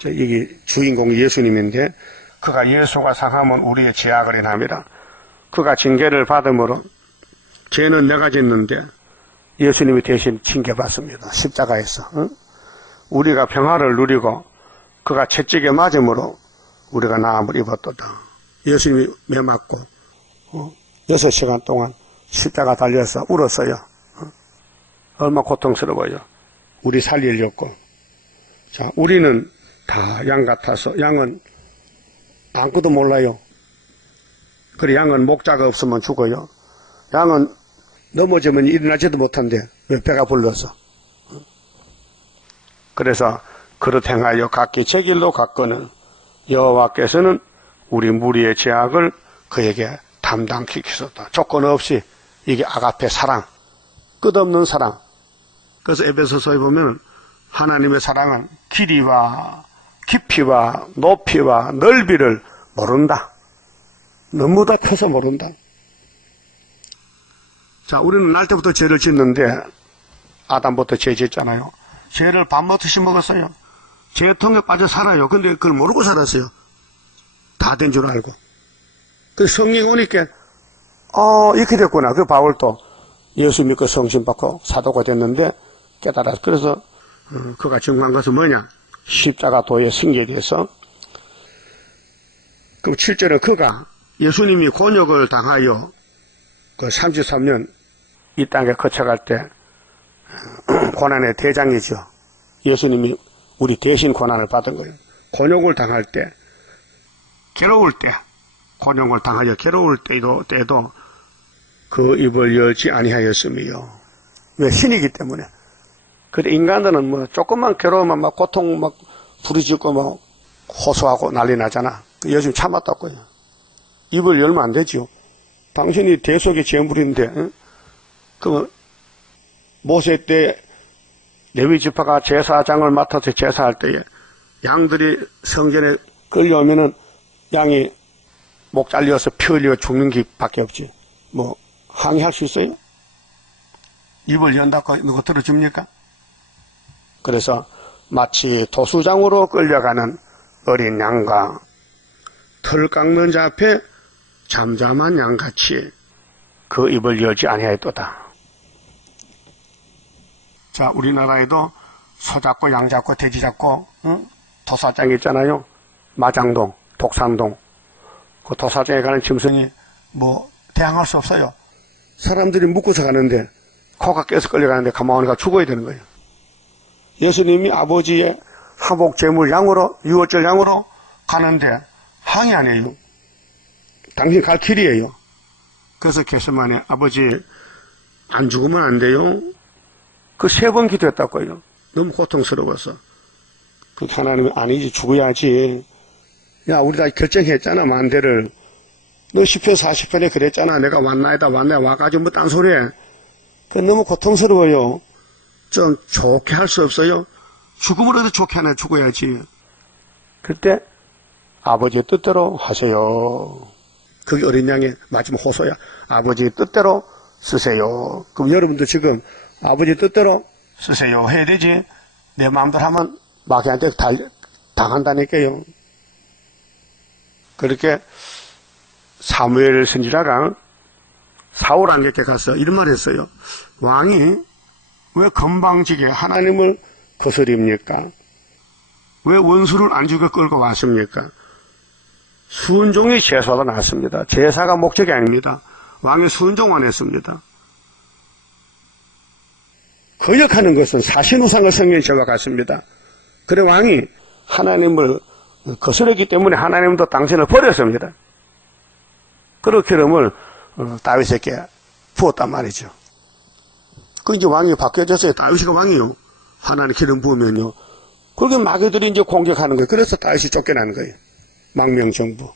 이게 주인공이 예수님인데, 그가 예수가 상함은 우리의 죄악을 인함이라. 그가 징계를 받음으로 죄는 내가 짓는데 예수님이 대신 징계받습니다. 십자가에서. 우리가 평화를 누리고 그가 채찍에 맞음으로 우리가 나음을 입었도다. 예수님이 매 맞고 6시간 동안 십자가 달려서 울었어요. 얼마나 고통스러워요. 우리 살리려고. 자, 우리는 다 양 같아서, 양은 아무것도 몰라요. 그래, 양은 목자가 없으면 죽어요. 양은 넘어지면 일어나지도 못한대. 왜? 배가 불러서. 그래서 그릇 행하여 각기 제 길로 갔거늘 여호와께서는 우리 무리의 죄악을 그에게 담당케 하셨다. 조건 없이. 이게 아가페 사랑, 끝없는 사랑. 그래서 에베소서에 보면 하나님의 사랑은 길이와 깊이와 높이와 넓이를 모른다. 너무 다 커서 모른다. 자, 우리는 날 때부터 죄를 짓는데 아담부터 죄 짓잖아요. 죄를 밥 먹듯이 먹었어요. 죄통에 빠져 살아요. 근데 그걸 모르고 살았어요. 다 된 줄 알고. 그 성령이 오니까 이렇게 됐구나. 그 바울도 예수 믿고 성신 받고 사도가 됐는데 깨달았어. 그래서 그가 증거한 것은 뭐냐? 십자가 도에 승계돼서, 그 7절에 그가 예수님이 곤욕을 당하여 그 33년 이 땅에 거쳐갈 때 고난의 대장이죠. 예수님이 우리 대신 고난을 받은 거예요. 곤욕을 당할 때, 괴로울 때, 곤욕을 당하여 괴로울 때도 그 입을 열지 아니하였으며. 왜? 신이기 때문에. 근데 인간들은 뭐 조금만 괴로우면 막 고통 막 부르짖고 막 호소하고 난리 나잖아. 예수님 참았다고요. 입을 열면 안 되죠. 당신이 대속의 재물인데, 응? 그 모세 때 레위 지파가 제사장을 맡아서 제사할 때에 양들이 성전에 끌려오면은 양이 목 잘려서 피 흘려 죽는 길밖에 없지. 뭐 항의할 수 있어요? 입을 연다고 누구 들어줍니까? 그래서 마치 도수장으로 끌려가는 어린 양과 털 깎는 자 앞에 잠잠한 양같이 그 입을 열지 아니하였도다. 자, 우리나라에도 소 잡고 양 잡고 돼지 잡고 도사장이 있잖아요. 마장동, 독산동. 그 도사장에 가는 짐승이 뭐 대항할 수 없어요. 사람들이 묶어서 가는데 코가 깨서 끌려가는데 가만히 가 죽어야 되는 거예요. 예수님이 아버지의 하복 제물 양으로, 유월절 양으로 가는데 항의 안 해요. 당신 갈 길이에요. 그래서 겟세마네 아버지 안 죽으면 안 돼요. 그 3번 기도했다고요. 너무 고통스러워서. 그 하나님이 아니지, 죽어야지. 야, 우리 다 결정했잖아, 만대를. 너 10편 40편에 그랬잖아. 내가 왔나이다 와가지고 뭐 딴소리해. 그 너무 고통스러워요. 좀 좋게 할 수 없어요? 죽음으로도 좋게 하나 죽어야지. 그때 아버지의 뜻대로 하세요. 그게 어린 양의 마지막 호소야. 아버지의 뜻대로 쓰세요. 그럼 여러분도 지금 아버지 뜻대로 쓰세요 해야 되지. 내 마음대로 하면 마귀한테 당한다니까요. 그렇게 사무엘 선지자가 사울 왕에게 가서 이런 말 했어요. 왕이 왜 건방지게 하나님을 거스립니까? 왜 원수를 안 죽여 끌고 왔습니까? 순종이 제사가 낫습니다. 제사가 목적이 아닙니다. 왕이 순종만 했습니다. 거역하는 것은 사신우상의 성경의 죄와 같습니다. 그래 왕이 하나님을 거스렸기 때문에 하나님도 당신을 버렸습니다. 그 기름을 다윗에게 부었단 말이죠. 그 이제 왕이 바뀌어졌어요. 다윗이가 왕이요. 하나님 기름 부으면요. 그렇게 마귀들이 이제 공격하는 거예요. 그래서 다윗이 쫓겨나는 거예요. 망명정부.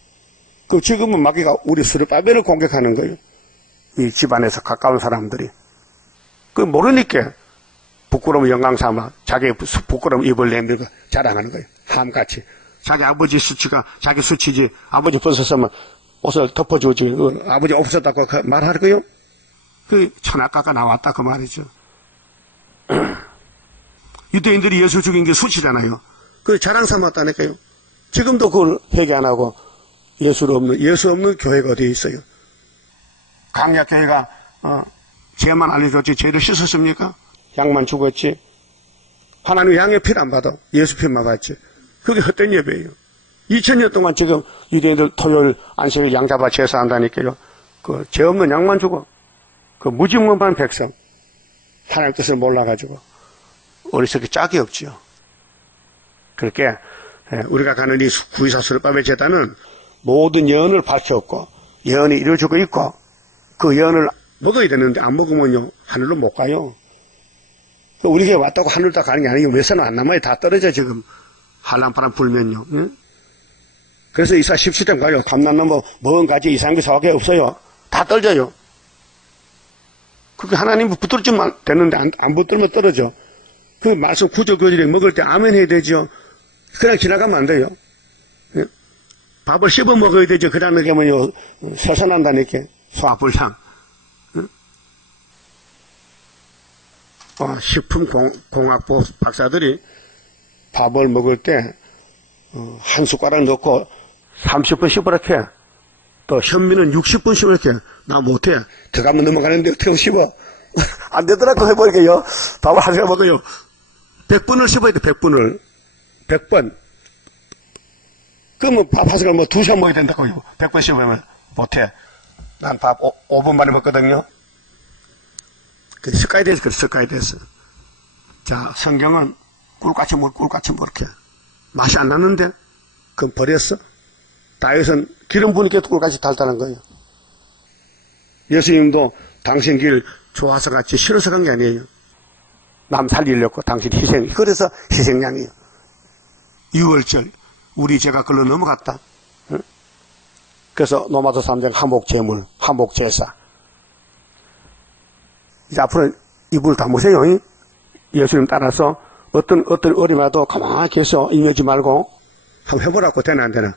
그 지금은 마귀가 우리 스룹바벨을 공격하는 거예요. 이 집안에서 가까운 사람들이. 그 모르니까 부끄러움 영광 삼아 자기 부끄러움 입을 내밀고 자랑하는 거예요. 함같이. 자기 아버지 수치가 자기 수치지. 아버지 벗었으면 옷을 덮어주지. 아버지 없었다고 말할 거요? 그 천하가가 나왔다 그 말이죠. 유대인들이 예수 죽인 게 수치잖아요. 그 자랑 삼았다니까요. 지금도 그걸 회개 안 하고 예수 없는 교회가 어디에 있어요? 강약교회가 죄만 알려줬지 죄를 씻었습니까? 양만 죽었지. 하나님 양의 피를 안 받아. 예수 피만 받지. 그게 헛된 예배예요. 2000년 동안 지금 유대인들 토요일 안식일 양 잡아 제사한다니까요. 그 죄 없는 양만 죽어. 그 무지몽한 백성. 하나님 뜻을 몰라가지고 어리석기 짝이 없지요. 그렇게 우리가 가는 이 구이사 스룹바벨 제단은 모든 예언을 밝혔고 예언이 이루어지고 있고 그 예언을 먹어야 되는데 안 먹으면요 하늘로 못 가요. 우리에게 왔다고 하늘 다 가는 게 아니고 외선은 안 남아요. 다 떨어져 지금 한란바람 불면요. 응? 그래서 이사 17장 가요. 감난나무 먹은 가지 이상한 게 사와게 없어요. 다 떨어져요. 그렇게 하나님이 붙들지만 되는데 안 붙들면 떨어져. 그 말씀 구조 교절에 먹을 때 아멘 해야 되죠. 그냥 지나가면 안 돼요. 예? 밥을 씹어 먹어야 되죠. 그냥 먹으면요 설산한다니까 소화불량. 식품공학부 박사들이 밥을 먹을 때 한 숟가락 넣고 30분 씹으라게 또 현미는 60분 씹으라게 나 못해. 들어가면 넘어가는데 어떻게 씹어? 안 되더라고 해버리게요. 밥을 한 시간 먹어요. 100분을 씹어야 돼. 100분을 100번. 그러면 밥 한 숟갈 뭐 2시간 먹어야 된다고요. 100번 씹으면 못해. 난 밥 5분 만에 먹거든요. 그 습관이 돼서 그래. 습관이 돼서. 자, 성경은 꿀같이 이렇게 맛이 안 나는데 그건 버렸어. 다윗은 기름 부으니까 꿀같이 달다는 거예요. 예수님도 당신 길 좋아서 같이 싫어서 간 게 아니에요. 남 살리려고 당신 희생. 그래서 희생양이에요. 6월절 우리 죄가 걸러 넘어갔다. 응? 그래서 노마도 3장 화목제물, 화목제사. 이제 앞으로 이불 담으세요. 예수님 따라서 어떤 어림이라도 가만히 계셔. 임하지 말고 한번 해보라고. 되나 안 되나?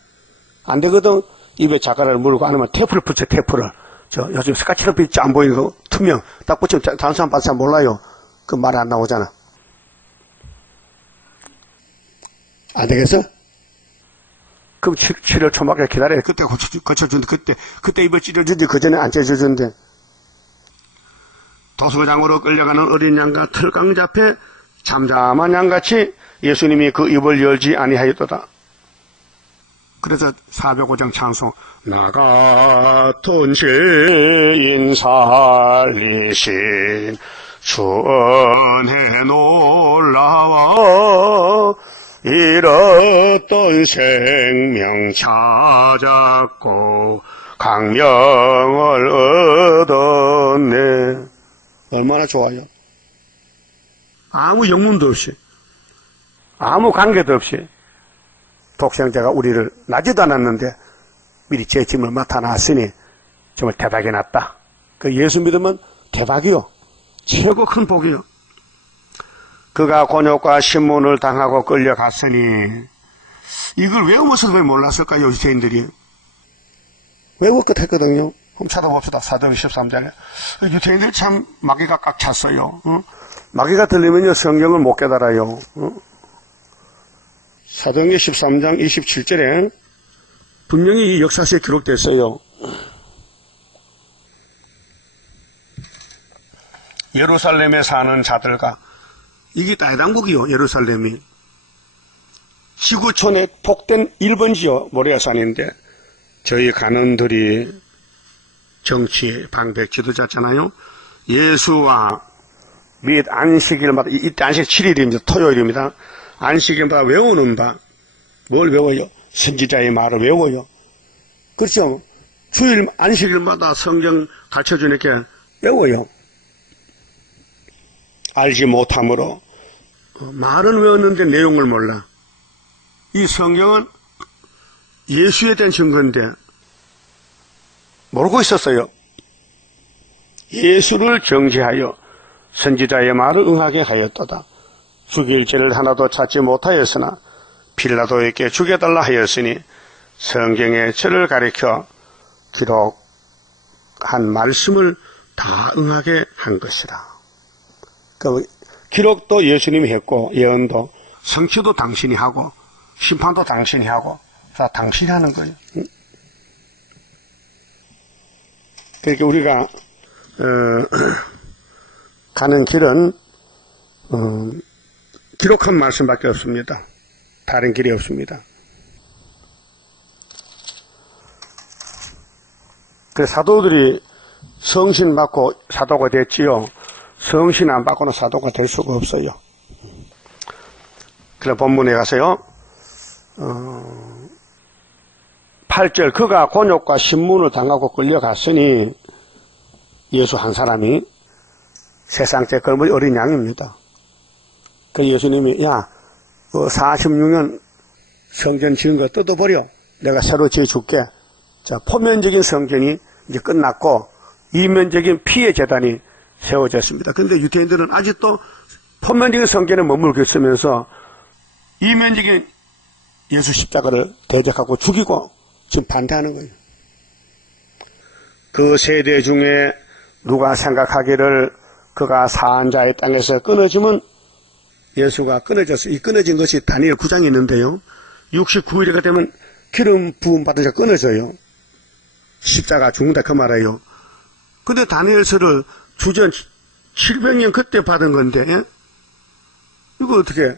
안 되거든. 입에 자갈을 물고 안 하면 테이프를 붙여. 테이프를. 요즘 스카치로 빛이 안 보이는 거 투명 딱 붙이면 다른 사람 봤을 때 몰라요. 그 말이 안 나오잖아. 안 되겠어? 그럼 7월 초막에 기다려. 그때 고쳐준대. 그때 입을 찢어준대. 그 전에 안 찢어준대. 도수장으로 끌려가는 어린 양과 털강 잡혀 잠잠한 양같이 예수님이 그 입을 열지 아니하였도다. 그래서 405장 찬송 나 같은 죄인 살리신 주 은혜 놀라워 잃었던 생명 찾았고 강명을 얻었네. 얼마나 좋아요. 아무 영문도 없이 아무 관계도 없이 독생자가 우리를 나지도 않았는데 미리 제 짐을 맡아놨으니 정말 대박이 났다. 그 예수 믿으면 대박이요. 최고 큰 복이요. 그가 곤욕과 신문을 당하고 끌려갔으니 이걸 외우면서도 왜 몰랐을까요? 유대인들이 외웠것 했거든요. 한번 찾아봅시다. 사도행 13장에 유대인들이 참 마귀가 꽉 찼어요. 마귀가 들리면요 성경을 못 깨달아요. 사도행전 13장 27절에 분명히 이 역사시에 기록됐어요. 예루살렘에 사는 자들과 이게 다해당국이요. 예루살렘이 지구촌에 복된 1번지요. 모리아산인데 저희 간원들이 정치 방백 지도자잖아요. 예수와 및 안식일마다, 이때 안식 7일입니다. 토요일입니다. 안식일마다 외우는 바, 뭘 외워요? 선지자의 말을 외워요. 그렇죠? 주일, 안식일마다 성경 가르쳐주니까 외워요. 알지 못함으로 말은 외웠는데 내용을 몰라. 이 성경은 예수에 대한 증거인데 모르고 있었어요. 예수를 정죄하여 선지자의 말을 응하게 하였도다. 죽일 죄를 하나도 찾지 못하였으나 빌라도에게 죽여달라 하였으니 성경의 죄를 가리켜 기록한 말씀을 다 응하게 한 것이라. 그 기록도 예수님이 했고 예언도 성취도 당신이 하고 심판도 당신이 하고 다 당신이 하는 거예요. 그러니까 우리가 가는 길은 기록한 말씀밖에 없습니다. 다른 길이 없습니다. 그래서 사도들이 성신 받고 사도가 됐지요. 성신 안 받고는 사도가 될 수가 없어요. 그래서 본문에 가서요. 8절 그가 곤욕과 신문을 당하고 끌려갔으니 예수 한 사람이 세상째 젊은 어린 양입니다. 그 예수님이 46년 성전 지은 거 뜯어버려. 내가 새로 지어줄게. 자, 표면적인 성전이 이제 끝났고 이면적인 피의 제단이 세워졌습니다. 그런데 유대인들은 아직도 표면적인 성전에 머물고 있으면서 이면적인 예수 십자가를 대적하고 죽이고 지금 반대하는 거예요. 그 세대 중에 누가 생각하기를 그가 사한 자의 땅에서 끊어지면 예수가 끊어졌어요. 이 끊어진 것이 다니엘 9장에 있는데요. 69일이가 되면 기름 부음 받은 자가 끊어져요. 십자가 죽는다 그 말이에요. 근데 다니엘서를 주전 700년 그때 받은 건데 이거 어떻게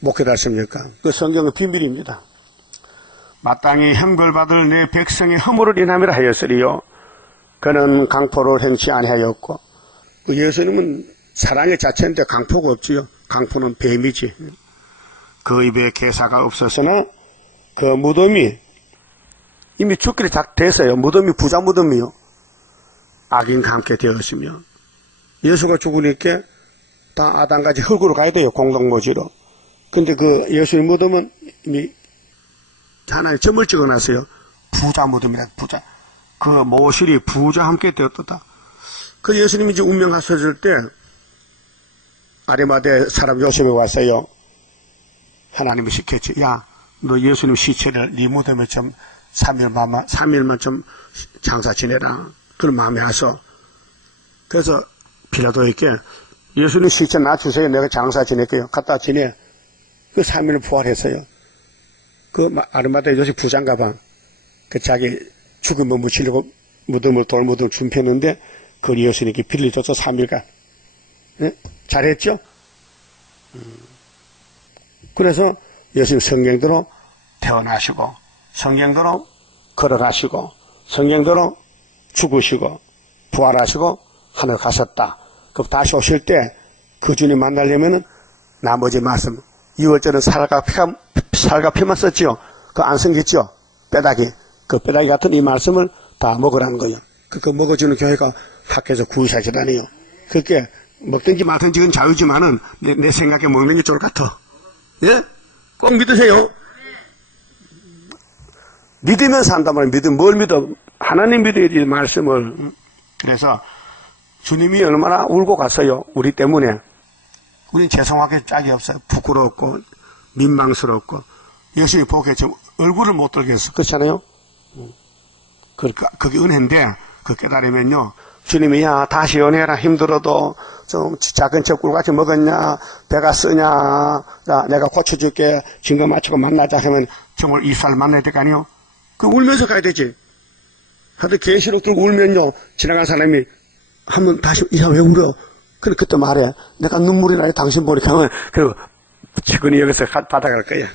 못 깨닫습니까? 그 성경은 비밀입니다. 마땅히 형벌받을 내 백성의 허물을 인함이라 하였으리요. 그는 강포를 행치 아니하였고 그 예수님은 사랑의 자체인데 강포가 없지요. 강포는 뱀이지. 그 입에 개사가 없었으나 그 무덤이 이미 죽기를 다 됐어요. 무덤이 부자 무덤이요. 악인과 함께 되었으며 예수가 죽으니까 다 아담같이 흙으로 가야 돼요. 공동모지로. 근데 그 예수의 무덤은 이미 하나님 점을 찍어놨어요. 부자 무덤이라 부자. 그 모실이 부자와 함께 되었다. 그 예수님이 이제 운명하셨을 때 아리마대 사람 요셉이 왔어요. 하나님이 시켰지. 야, 너 예수님 시체를 네 무덤에 좀 3일만 좀 장사 지내라. 그런 마음이 와서 그래서 빌라도에게 예수님 시체 놔주세요. 내가 장사 지낼게요. 갖다 지내. 그 3일 부활했어요. 그 아리마대 요셉 부장가 봐. 그 자기 죽음을 묻히려고 무덤을 돌무덤을 준비했는데 그걸 예수님께 빌려줘서 3일간. 네? 잘했죠? 그래서 예수님 성경대로 태어나시고 성경대로 걸어가시고 성경대로 죽으시고 부활하시고 하늘 가셨다. 그럼 다시 오실 때 그 주님 만나려면은 나머지 말씀 2월절은 살과 피만 썼지요. 그거 안 생겼죠. 뼈다귀. 그 뼈다귀 같은 이 말씀을 다 먹으라는 거예요. 그거 먹어주는 교회가 학교에서 구유사지라니요. 그게 먹든지 말든지 그건 자유지만은 내 생각에 먹는 게 좋을 것 같아. 예? 꼭 믿으세요. 믿으면 산단 말이에요. 믿으면 뭘 믿어? 하나님 믿어야지 말씀을. 그래서 주님이 얼마나 울고 갔어요. 우리 때문에. 우린 죄송하게 짝이 없어요. 부끄럽고 민망스럽고 예수님 보기에 좀 얼굴을 못 들겠어. 그렇잖아요. 그게 은혜인데 그 깨달으면요. 주님이 야 다시 연애해라. 힘들어도 좀 작은 척 꿀같이 먹었냐 배가 쓰냐 야, 내가 고쳐줄게 증거 맞추고 만나자 하면 정말 이사를 만나야 될 거 아니요. 그 울면서 가야 되지. 하여튼 계시록 들고 울면요 지나간 사람이 한번 다시 이사 왜 울어? 그래 그때 말해. 내가 눈물이 나요. 당신 보니까 그리고 지근이 여기서 받아갈 거야.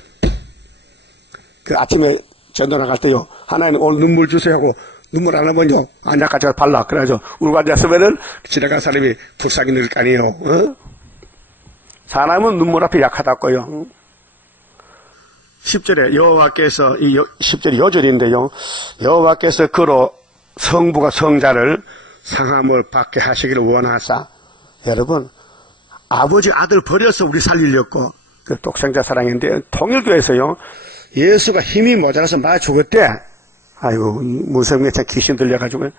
그 아침에 전도 나갈 때요 하나님 오늘 눈물 주세요 하고 눈물 안 나면요, 안약까지 발라. 그래가지고, 울고 앉았으면은, 지나간 사람이 불쌍히 늘 거 아니에요, 어? 사람은 눈물 앞에 약하다고요. 10절에 여호와께서, 10절이 요절인데요, 여호와께서 그로 성부가 성자를 상함을 받게 하시기를 원하사. 여러분, 아버지 아들 버려서 우리 살리려고, 그 독생자 사랑인데, 통일교에서요, 예수가 힘이 모자라서 맞아 죽었대. 아이고, 무성에 참 귀신 들려가지고.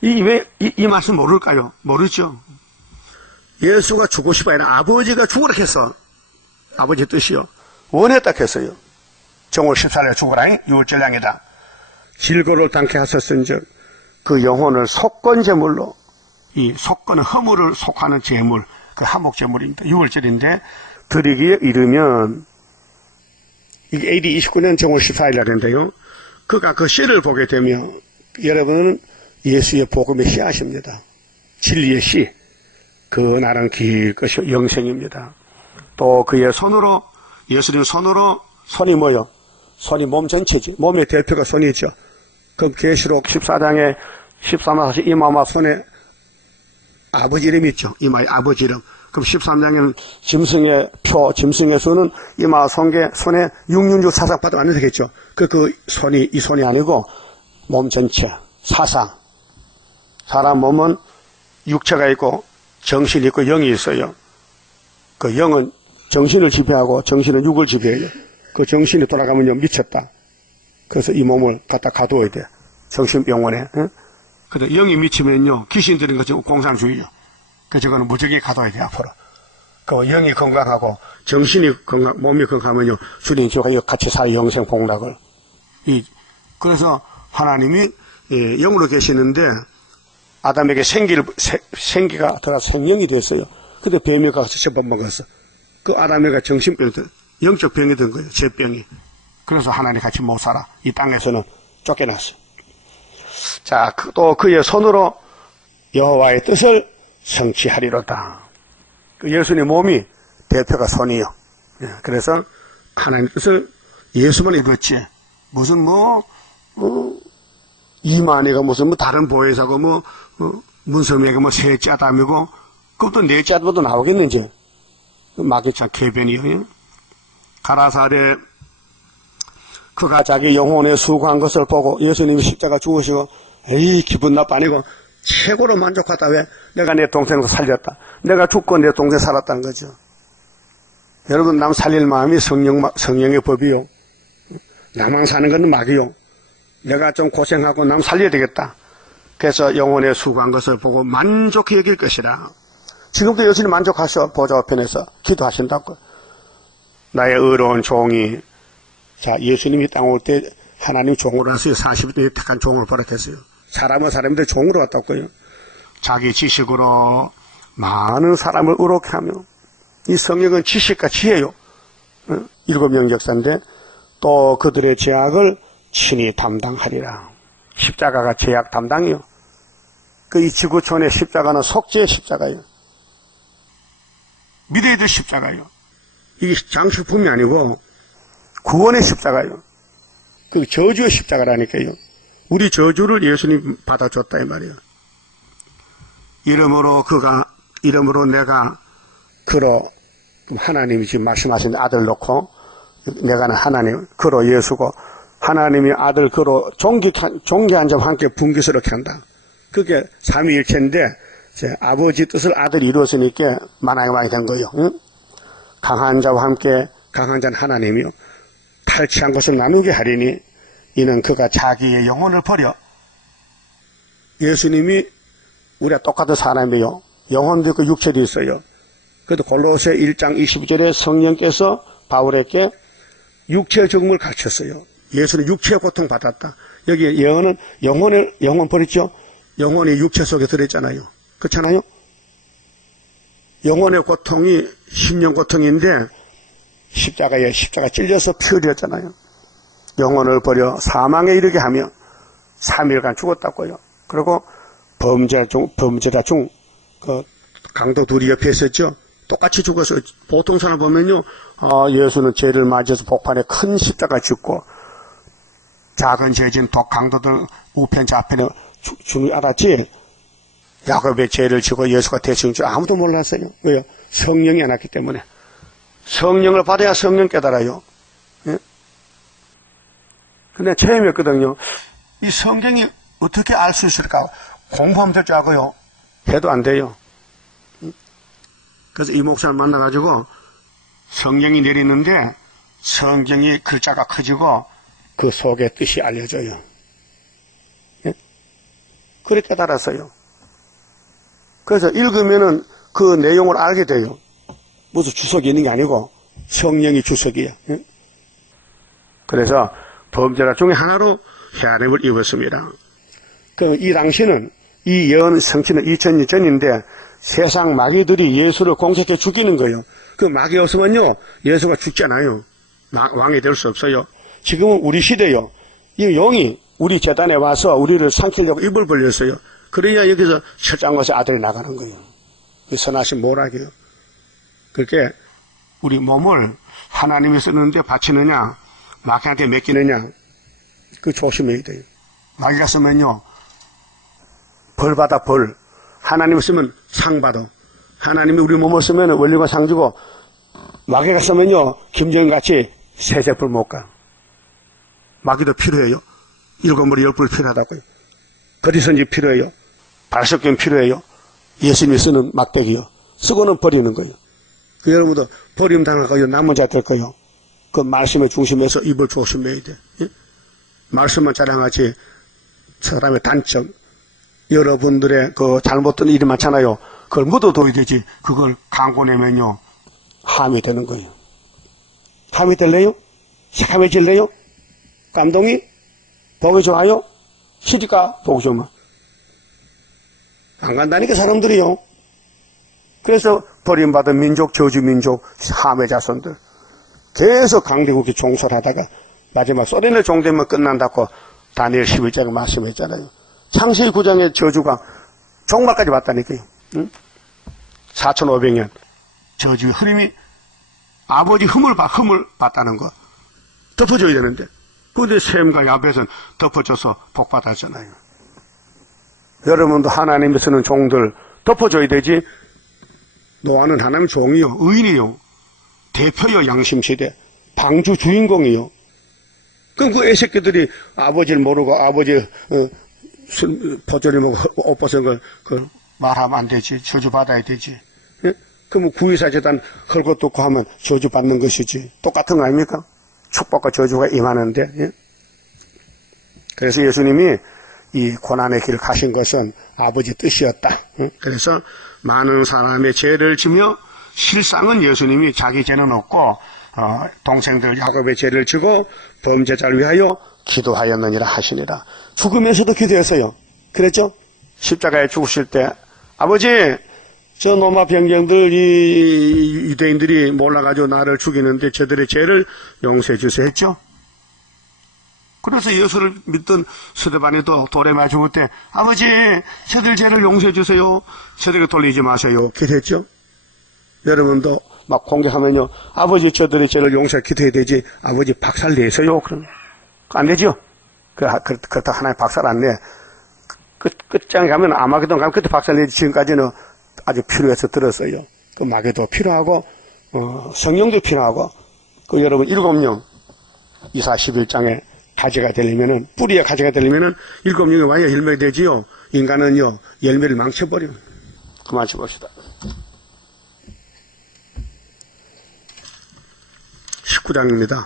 이 말씀 모를까요? 모르죠. 예수가 죽고 싶어 아니라 아버지가 죽으라 했어. 아버지 뜻이요. 원했다 했어요. 정월 14일에 죽으라니, 유월절량이다. 질거를 당케 하셨은즉, 그 영혼을 속건제물로, 이 속건은 허물을 속하는 제물, 그 한목제물입니다. 6월절인데, 드리기에 이르면, 이게 AD 29년 정월 14일날인데요. 그가 그 씨를 보게 되면, 여러분은 예수의 복음의 씨앗입니다. 진리의 씨. 그 날은 길 것이 영생입니다. 또 그의 손으로, 예수님 손으로, 손이 뭐요? 손이 몸 전체지. 몸의 대표가 손이죠. 그럼 계시록 14장에 13마 이마마 손에 아버지 이름 있죠. 이마의 아버지 이름. 그럼 13장에는 짐승의 표, 짐승의 수는 이마 손에 666 사상파도 안 되겠죠. 그 손이, 이 손이 아니고 몸 전체, 사상. 사람 몸은 육체가 있고 정신이 있고 영이 있어요. 그 영은 정신을 지배하고 정신은 육을 지배해요. 그 정신이 돌아가면요, 미쳤다. 그래서 이 몸을 갖다 가두어야 돼. 정신병원에. 응? 근데 영이 미치면요, 귀신 들은 것처럼 공산주의요. 그 저거는 무적에 가둬야 돼, 앞으로. 그 영이 건강하고 정신이 몸이 건강하면요, 주님 저가 같이 살 영생 복락을. 그래서 하나님이 영으로 계시는데 아담에게 생기가 들어가서 생명이 됐어요. 근데 뱀이 가서 씹어먹었어. 그 아담에가 정신병이 영적 병이 된 거예요. 죄병이. 그래서 하나님 같이 못 살아. 이 땅에서는 쫓겨났어요. 자, 또 그의 손으로 여호와의 뜻을 성취하리로다. 그 예수님 몸이 대표가 손이요. 그래서 하나님의 뜻을 예수만 읽었지. 무슨 이만희가 무슨 다른 보혜사고 문서명이 셋째 아담이고 그것도 넷째 아담도 나오겠는지. 마귀참 개변이요. 가라사대 그가 자기 영혼에 수고한 것을 보고 예수님이 십자가 죽으시고 에이 기분 나빠 아니고 최고로 만족하다. 왜? 내가 내 동생도 살렸다. 내가 죽고 내 동생 살았다는 거죠. 여러분 남 살릴 마음이 성령의 법이요. 나만 사는 건 마귀요. 내가 좀 고생하고 남 살려야 되겠다. 그래서 영혼에 수고한 것을 보고 만족히 여길 것이라. 지금도 예수님 만족하셔. 보좌 편에서 기도하신다고. 나의 의로운 종이. 자, 예수님이 땅 올 때 하나님 종으로 하세요. 40대 택한 종을 버릇했어요. 사람은 사람들 종으로 왔다고요. 자기 지식으로 많은 사람을 의롭게 하며, 이 성경은 지식과 지혜요. 7명 역사인데 또 그들의 죄악을 친히 담당하리라. 십자가가 죄악 담당이요. 그 이 지구촌의 십자가는 속죄의 십자가요. 믿어야 될 십자가요. 이게 장식품이 아니고 구원의 십자가요. 그 저주의 십자가라니까요. 우리 저주를 예수님 받아줬다 이 말이에요. 이름으로 내가 그로 하나님이 지금 말씀하신 아들 놓고 내가는 하나님 그로 예수고 하나님이 아들 그로 존귀한 점 함께 분기스럽게 한다. 그게 삼위일체인데 아버지 뜻을 아들이 이루었으니까 만왕이 된 거예요. 응? 강한 자와 함께 강한 자는 하나님이요. 탈취한 것을 나누게 하리니 이는 그가 자기의 영혼을 버려. 예수님이 우리가 똑같은 사람이에요. 영혼도 있고 육체도 있어요. 그래도 골로새 1장 22절에 성령께서 바울에게 육체의 죽음을 가르쳤어요. 예수는 육체의 고통 받았다. 여기 영혼 버렸죠? 영혼이 육체 속에 들어있잖아요. 그렇잖아요? 영혼의 고통이 심령 고통인데 십자가 찔려서 피 흘렸잖아요. 영혼을 버려 사망에 이르게 하며 3일간 죽었다고요. 그리고 범죄자 중 강도 둘이 옆에 있었죠. 똑같이 죽었어요. 보통 사람 보면요, 예수는 죄를 맞아서 복판에 큰 십자가 짓고 작은 죄진 독 강도들 우편 좌편에 주는 알았지? 야곱의 죄를 지고 예수가 대신 줄 아무도 몰랐어요. 왜요? 성령이 안 왔기 때문에. 성령을 받아야 성령 깨달아요. 예? 근데 체험했거든요. 이 성경이 어떻게 알 수 있을까? 공부하면 될 줄 알고요. 해도 안 돼요. 그래서 이 목사를 만나가지고 성령이 내리는데 성경이 글자가 커지고 그 속에 뜻이 알려져요. 예? 그래 깨달았어요. 그래서 읽으면은 그 내용을 알게 돼요. 무슨 주석이 있는 게 아니고 성령이 주석이야. 예? 그래서 범죄자 중에 하나로 해안임을 입었습니다. 이 당시는 이 예언 성취는 2000년 전인데 세상 마귀들이 예수를 공격해 죽이는 거예요. 그 마귀 없으면요 예수가 죽지 않아요. 왕이 될 수 없어요. 지금은 우리 시대요. 이 용이 우리 재단에 와서 우리를 삼키려고 입을 벌렸어요. 그래야 여기서 철장것의 아들이 나가는 거예요. 선하신 모락이에요. 그렇게 우리 몸을 하나님이 쓰는데 바치느냐 마귀한테 맡기느냐 그 조심해야 돼요. 마귀가 쓰면요 벌 받아 벌. 하나님을 쓰면 상 받아. 하나님이 우리 몸을 쓰면 원리가 상 주고 마귀가 쓰면요 김정은같이 세세풀 못 가. 마귀도 필요해요. 7머리 10불 필요하다고요. 거리선지 필요해요. 발석경 필요해요. 예수님이 쓰는 막대기요. 쓰고는 버리는 거예요. 그 여러분도 버림 당하고 남은 자 될 거예요. 그 말씀의 중심에서 입을 조심해야 돼. 예? 말씀만 자랑하지 사람의 단점 여러분들의 그 잘못된 일이 많잖아요. 그걸 묻어둬야 되지. 그걸 강고내면요 함이 되는 거예요. 함이 될래요? 참해질래요? 감동이? 보기 좋아요? 시리까 보기 좋으면 안 간다니까 사람들이요. 그래서 버림받은 민족, 저주민족, 함의 자손들 계속 강대국에 종설하다가 마지막 소련의 종되면 끝난다고 다니엘 11장에 말씀했잖아요. 창세기 9장의 저주가 종말까지 왔다니까요. 응? 4500년 저주의 흐름이 아버지 흠을 봤다는 거 덮어줘야 되는데 그런데 셈과 야벳은 덮어줘서 복받았잖아요. 여러분도 하나님이 쓰는 종들 덮어줘야 되지. 노아는 하나님 종이요 의인이요 대표요 양심시대 방주 주인공이요. 그럼 그 애새끼들이 아버지를 모르고 아버지 포절이 먹고 옷 벗은 걸 말하면 안 되지. 저주받아야 되지. 예? 그럼 구의사재단 헐것 뚫고 하면 저주받는 것이지. 똑같은 거 아닙니까? 축복과 저주가 임하는데. 예? 그래서 예수님이 이 고난의 길을 가신 것은 아버지 뜻이었다. 예? 그래서 많은 사람의 죄를 지며 실상은 예수님이 자기 죄는 없고 동생들 야곱의 죄를 지고 범죄자를 위하여 기도하였느니라 하시니라. 죽으면서도 기도했어요. 그랬죠? 십자가에 죽으실 때 아버지 저 로마 병정들 이 유대인들이 몰라가지고 나를 죽이는데 저들의 죄를 용서해 주세요 했죠? 그래서 예수를 믿던 스데반이도 돌에 맞아 죽을 때 아버지 저들 죄를 용서해 주세요. 저들에게 돌리지 마세요. 기도했죠? 여러분도 막 공격하면요 아버지 저들의 죄를 용서해 기도해야 되지 아버지 박살 내세요. 그럼 안 되죠? 그렇다 하나님 박살 안 내. 끝장에 가면 아마게돈 가면 그때 박살 내지. 지금까지는 아주 필요해서 들었어요. 그 마귀도 필요하고 성령도 필요하고 그 여러분 7명 이사 11장에 가지가 되려면은 뿌리에 가지가 되려면은 7명이 와야 열매가 되지요. 인간은요 열매를 망쳐버려. 그만 쳐봅시다. 19장입니다.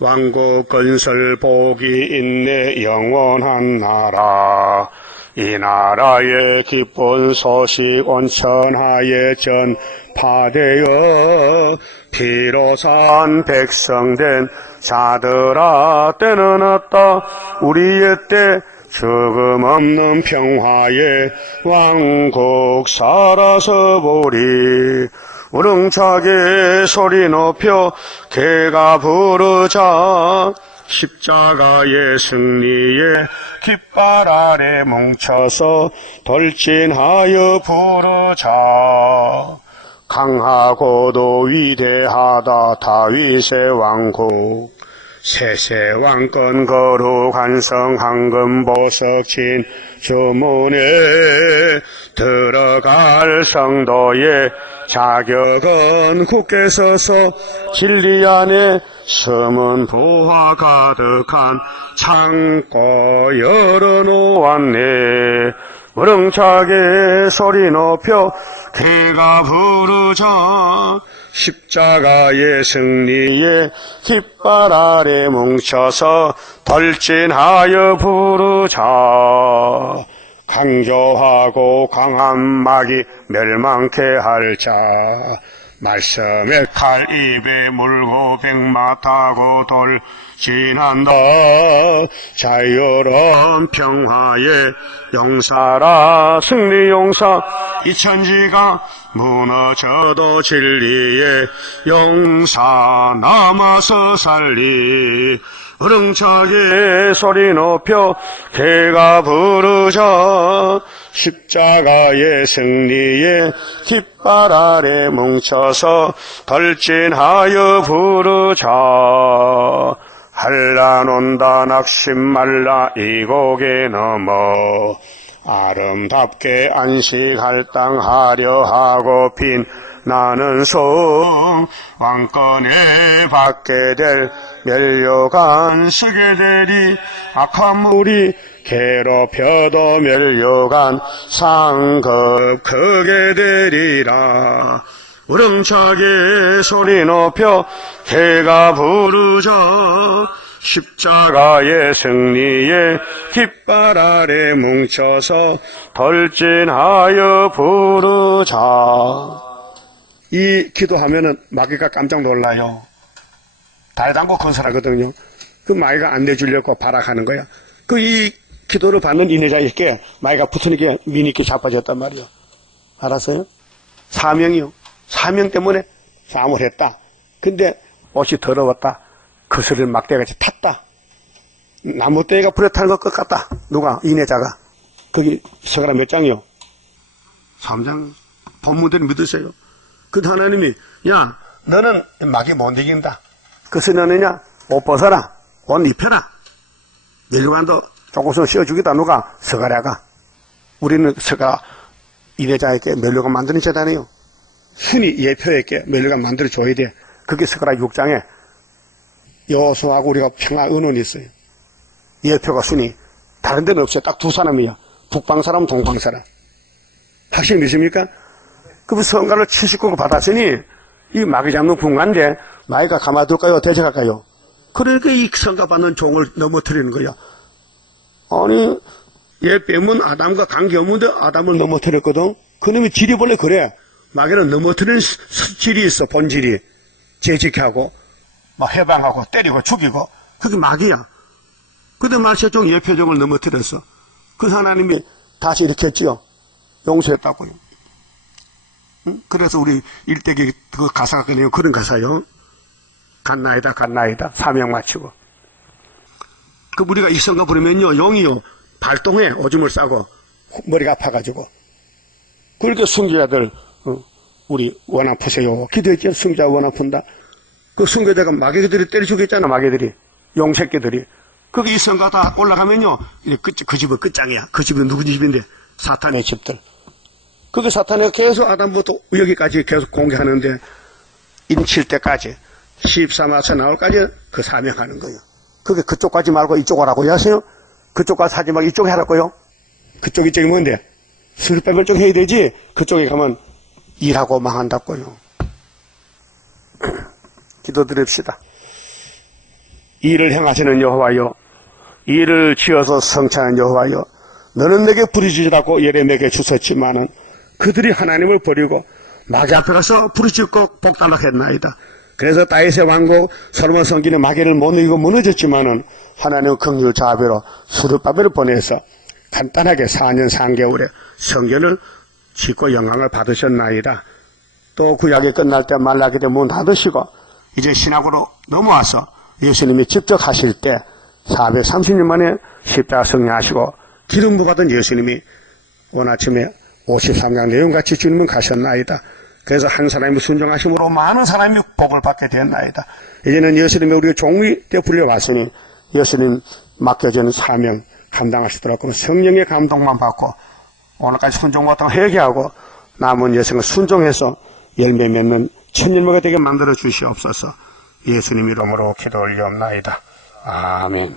왕국 건설 복이 있네 영원한 나라 이 나라의 기쁜 소식 온 천하에 전파되어 피로 산 백성된 자들아 때는 왔다 우리의 때 죽음 없는 평화의 왕국 살아서 보리 우렁차게 소리 높여 개가 부르자 십자가의 승리에 깃발 아래 뭉쳐서 돌진하여 부르자 강하고도 위대하다 다윗의 왕국 세세왕권 거룩한 성 황금보석 진 주문에 들어갈 성도의 자격은 굳게 서서 진리 안에 숨은 보화 가득한 창고 열어놓았네. 무릉차게 소리 높여 개가 부르자. 십자가의 승리에 깃발 아래 뭉쳐서 돌진하여 부르자. 강조하고 강한 마귀 멸망케 할 자. 말씀에 칼 입에 물고 백마 타고 돌진한다. 자유로운 평화의 용사라. 승리 용사. 이 천지가 무너져도 진리의 용사 남아서 살리. 우렁차게 소리 높여 개가 부르자. 십자가의 승리에 깃발 아래 뭉쳐서 돌진하여 부르자. 한란온다 낙심 말라 이곡에 넘어. 아름답게 안식할 땅 하려 하고 빛나는 성. 왕권에 받게 될 멸류관 쓰게 되리. 악한 물이 괴롭혀도 멸류관 상급 크게 되리라. 우렁차게 소리 높여 개가 부르자. 십자가의 승리에 깃발 아래 뭉쳐서 돌진하여 부르자. 이 기도하면은 마귀가 깜짝 놀라요. 달담고 건설하거든요. 그 마귀가 안 내주려고 발악하는 거야. 그 이 기도를 받는 인내자에게 마귀가 붙으니까 민이 있게 자빠졌단 말이요. 알았어요? 사명이요. 사명 때문에 싸움을 했다. 근데 옷이 더러웠다. 거스를 막대같이 탔다. 나무떼가 불에 타는 것 같다. 누가? 인내자가. 거기 서가라 몇 장이요? 3장. 본문대로 믿으세요. 그 하나님이 야 너는 마귀 못 이긴다. 그래서 너느냐 옷 벗어라. 옷 입혀라. 멸류관도 조금씩 씌워주겠다. 누가? 서가랴가. 우리는 서가라 인내자에게 멸류관 만드는 재단이에요. 순이 예표에게 멸류관 만들어줘야 돼. 그게 서가라 6장에 여호수아하고 우리가 평화 의논이 있어요. 예표가 순이 다른 데는 없어요. 딱 두 사람이야. 북방 사람, 동방 사람. 확실히 믿습니까? 그 성가를 79가 받았으니 이 마귀 잡는 분간데 마귀가 가만둘까요? 대적할까요? 그러니까 이 성가 받는 종을 넘어뜨리는 거야. 아니 얘 빼면 아담과 관계없는데 아담을 넘어뜨렸거든. 그놈의 질이 원래 그래. 마귀는 넘어뜨리는 질이 있어. 본질이. 재직하고 막 해방하고 때리고 죽이고 그게 마귀야. 근데 말세종 예표종을 넘어뜨렸어. 그 하나님이 다시 일으켰지요. 용서했다고요. 응? 그래서 우리 일대기 그 가사가 그냥 그런 가사요. 갓나이다 갓나이다 사명 마치고. 그 우리가 이 성가 부르면요 용이요 발동해. 오줌을 싸고 머리가 아파가지고. 그렇게 순교자들 우리 원 아프세요 기도했죠. 순교자 원 아픈다. 그 순교자가 마귀들이 때려 죽였잖아. 마귀들이 용새끼들이. 거기 이 성가 다 올라가면요 그 집은 끝장이야. 그 집은 누구 집인데? 사탄의 집들. 그게 사탄이 계속 아담부터 여기까지 계속 공개하는데 인칠 때까지 14마서 나올까지 그 사명하는 거예요. 그게 그쪽 가지 말고 이쪽 오라고 하세요. 그쪽 가서 하지 말고 이쪽 하라고요. 그쪽 이쪽이 뭔데? 수리백을 쪽 해야 되지. 그쪽에 가면 일하고 망한다고요. 기도드립시다. 일을 행하시는 여호와여, 일을 지어서 성취하는 여호와여, 너는 내게 부르짖으라고 예레미야에게 주셨지만은 그들이 하나님을 버리고 마귀 앞에 가서 부르짖고 복달라 했나이다. 그래서 다윗의 왕국 솔로몬 성기는 마귀를 못 이기고 무너졌지만은 하나님은 긍휼 자비로 수르바벨을 보내서 간단하게 4년 3개월에 성전을 짓고 영광을 받으셨나이다. 또 구약이 끝날 때 말라기대 문 닫으시고 이제 신학으로 넘어와서 예수님이 직접 하실 때 430년 만에 십자가 승리하시고 기름 부받은 예수님이 오늘 아침에 53장 내용같이 주님은 가셨나이다. 그래서 한 사람이 순종하심으로 많은 사람이 복을 받게 되었나이다. 이제는 예수님이 우리가 종이 되어 불려왔으니 예수님 맡겨진 사명 감당하시도록 성령의 감동만 받고 오늘까지 순종 못한 회개하고 남은 여생을 순종해서 열매 맺는 천년매가 되게 만들어 주시옵소서. 예수님 이름으로 기도 올리옵나이다. 아멘.